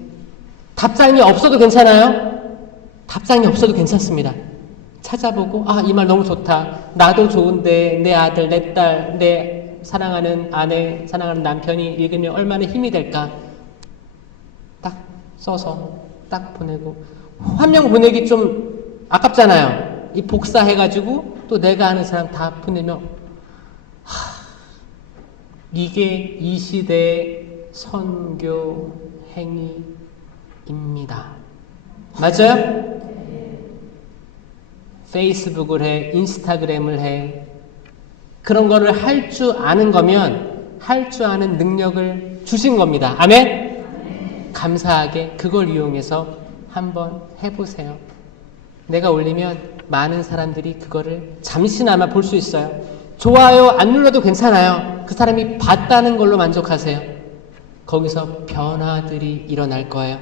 답장이 없어도 괜찮아요. 답장이 없어도 괜찮습니다. 찾아보고 이 말 너무 좋다. 나도 좋은데 내 아들, 내 딸, 내 사랑하는 아내, 사랑하는 남편이 읽으면 얼마나 힘이 될까. 딱 써서 딱 보내고. 한 명 보내기 좀 아깝잖아요. 이 복사해가지고 또 내가 아는 사람 다 보내면 이게 이 시대의 선교 행위입니다. 맞아요? 페이스북을 해, 인스타그램을 해. 그런 거를 할 줄 아는 거면 할 줄 아는 능력을 주신 겁니다. 아멘? 감사하게 그걸 이용해서 한번 해보세요. 내가 올리면 많은 사람들이 그거를 잠시나마 볼 수 있어요. 좋아요 안 눌러도 괜찮아요. 그 사람이 봤다는 걸로 만족하세요. 거기서 변화들이 일어날 거예요.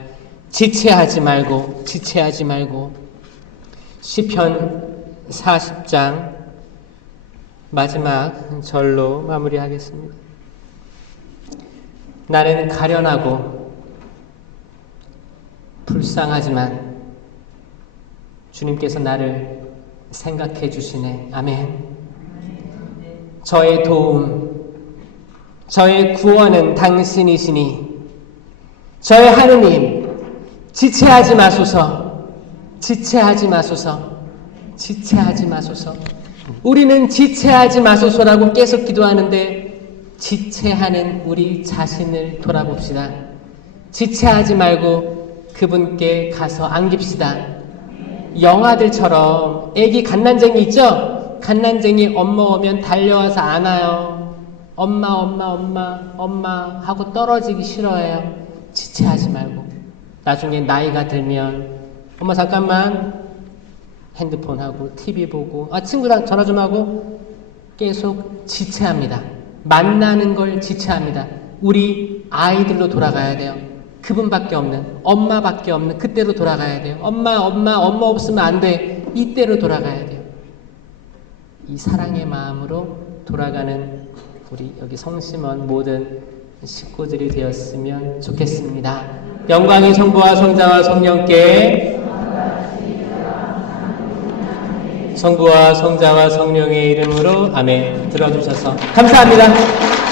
지체하지 말고 시편 40장 마지막 절로 마무리하겠습니다. 나는 가련하고 불쌍하지만 주님께서 나를 생각해 주시네. 아멘. 저의 도움, 저의 구원은 당신이시니 저의 하느님 지체하지 마소서. 우리는 지체하지 마소서라고 계속 기도하는데 지체하는 우리 자신을 돌아봅시다. 지체하지 말고 그분께 가서 안깁시다. 영아들처럼 애기 갓난쟁이 있죠? 갓난쟁이 엄마 오면 달려와서 안아요. 엄마, 엄마, 엄마, 엄마 하고 떨어지기 싫어해요. 지체하지 말고. 나중에 나이가 들면 엄마 잠깐만 핸드폰 하고 TV 보고 친구랑 전화 좀 하고 계속 지체합니다. 만나는 걸 지체합니다. 우리 아이들로 돌아가야 돼요. 그분밖에 없는, 엄마밖에 없는 그때로 돌아가야 돼요. 엄마 없으면 안 돼. 이때로 돌아가야 돼요. 이 사랑의 마음으로 돌아가는 우리 여기 성심원 모든 식구들이 되었으면 좋겠습니다. 영광이 성부와 성자와 성령께, 성부와 성자와 성령의 이름으로 아멘. 들어주셔서 감사합니다.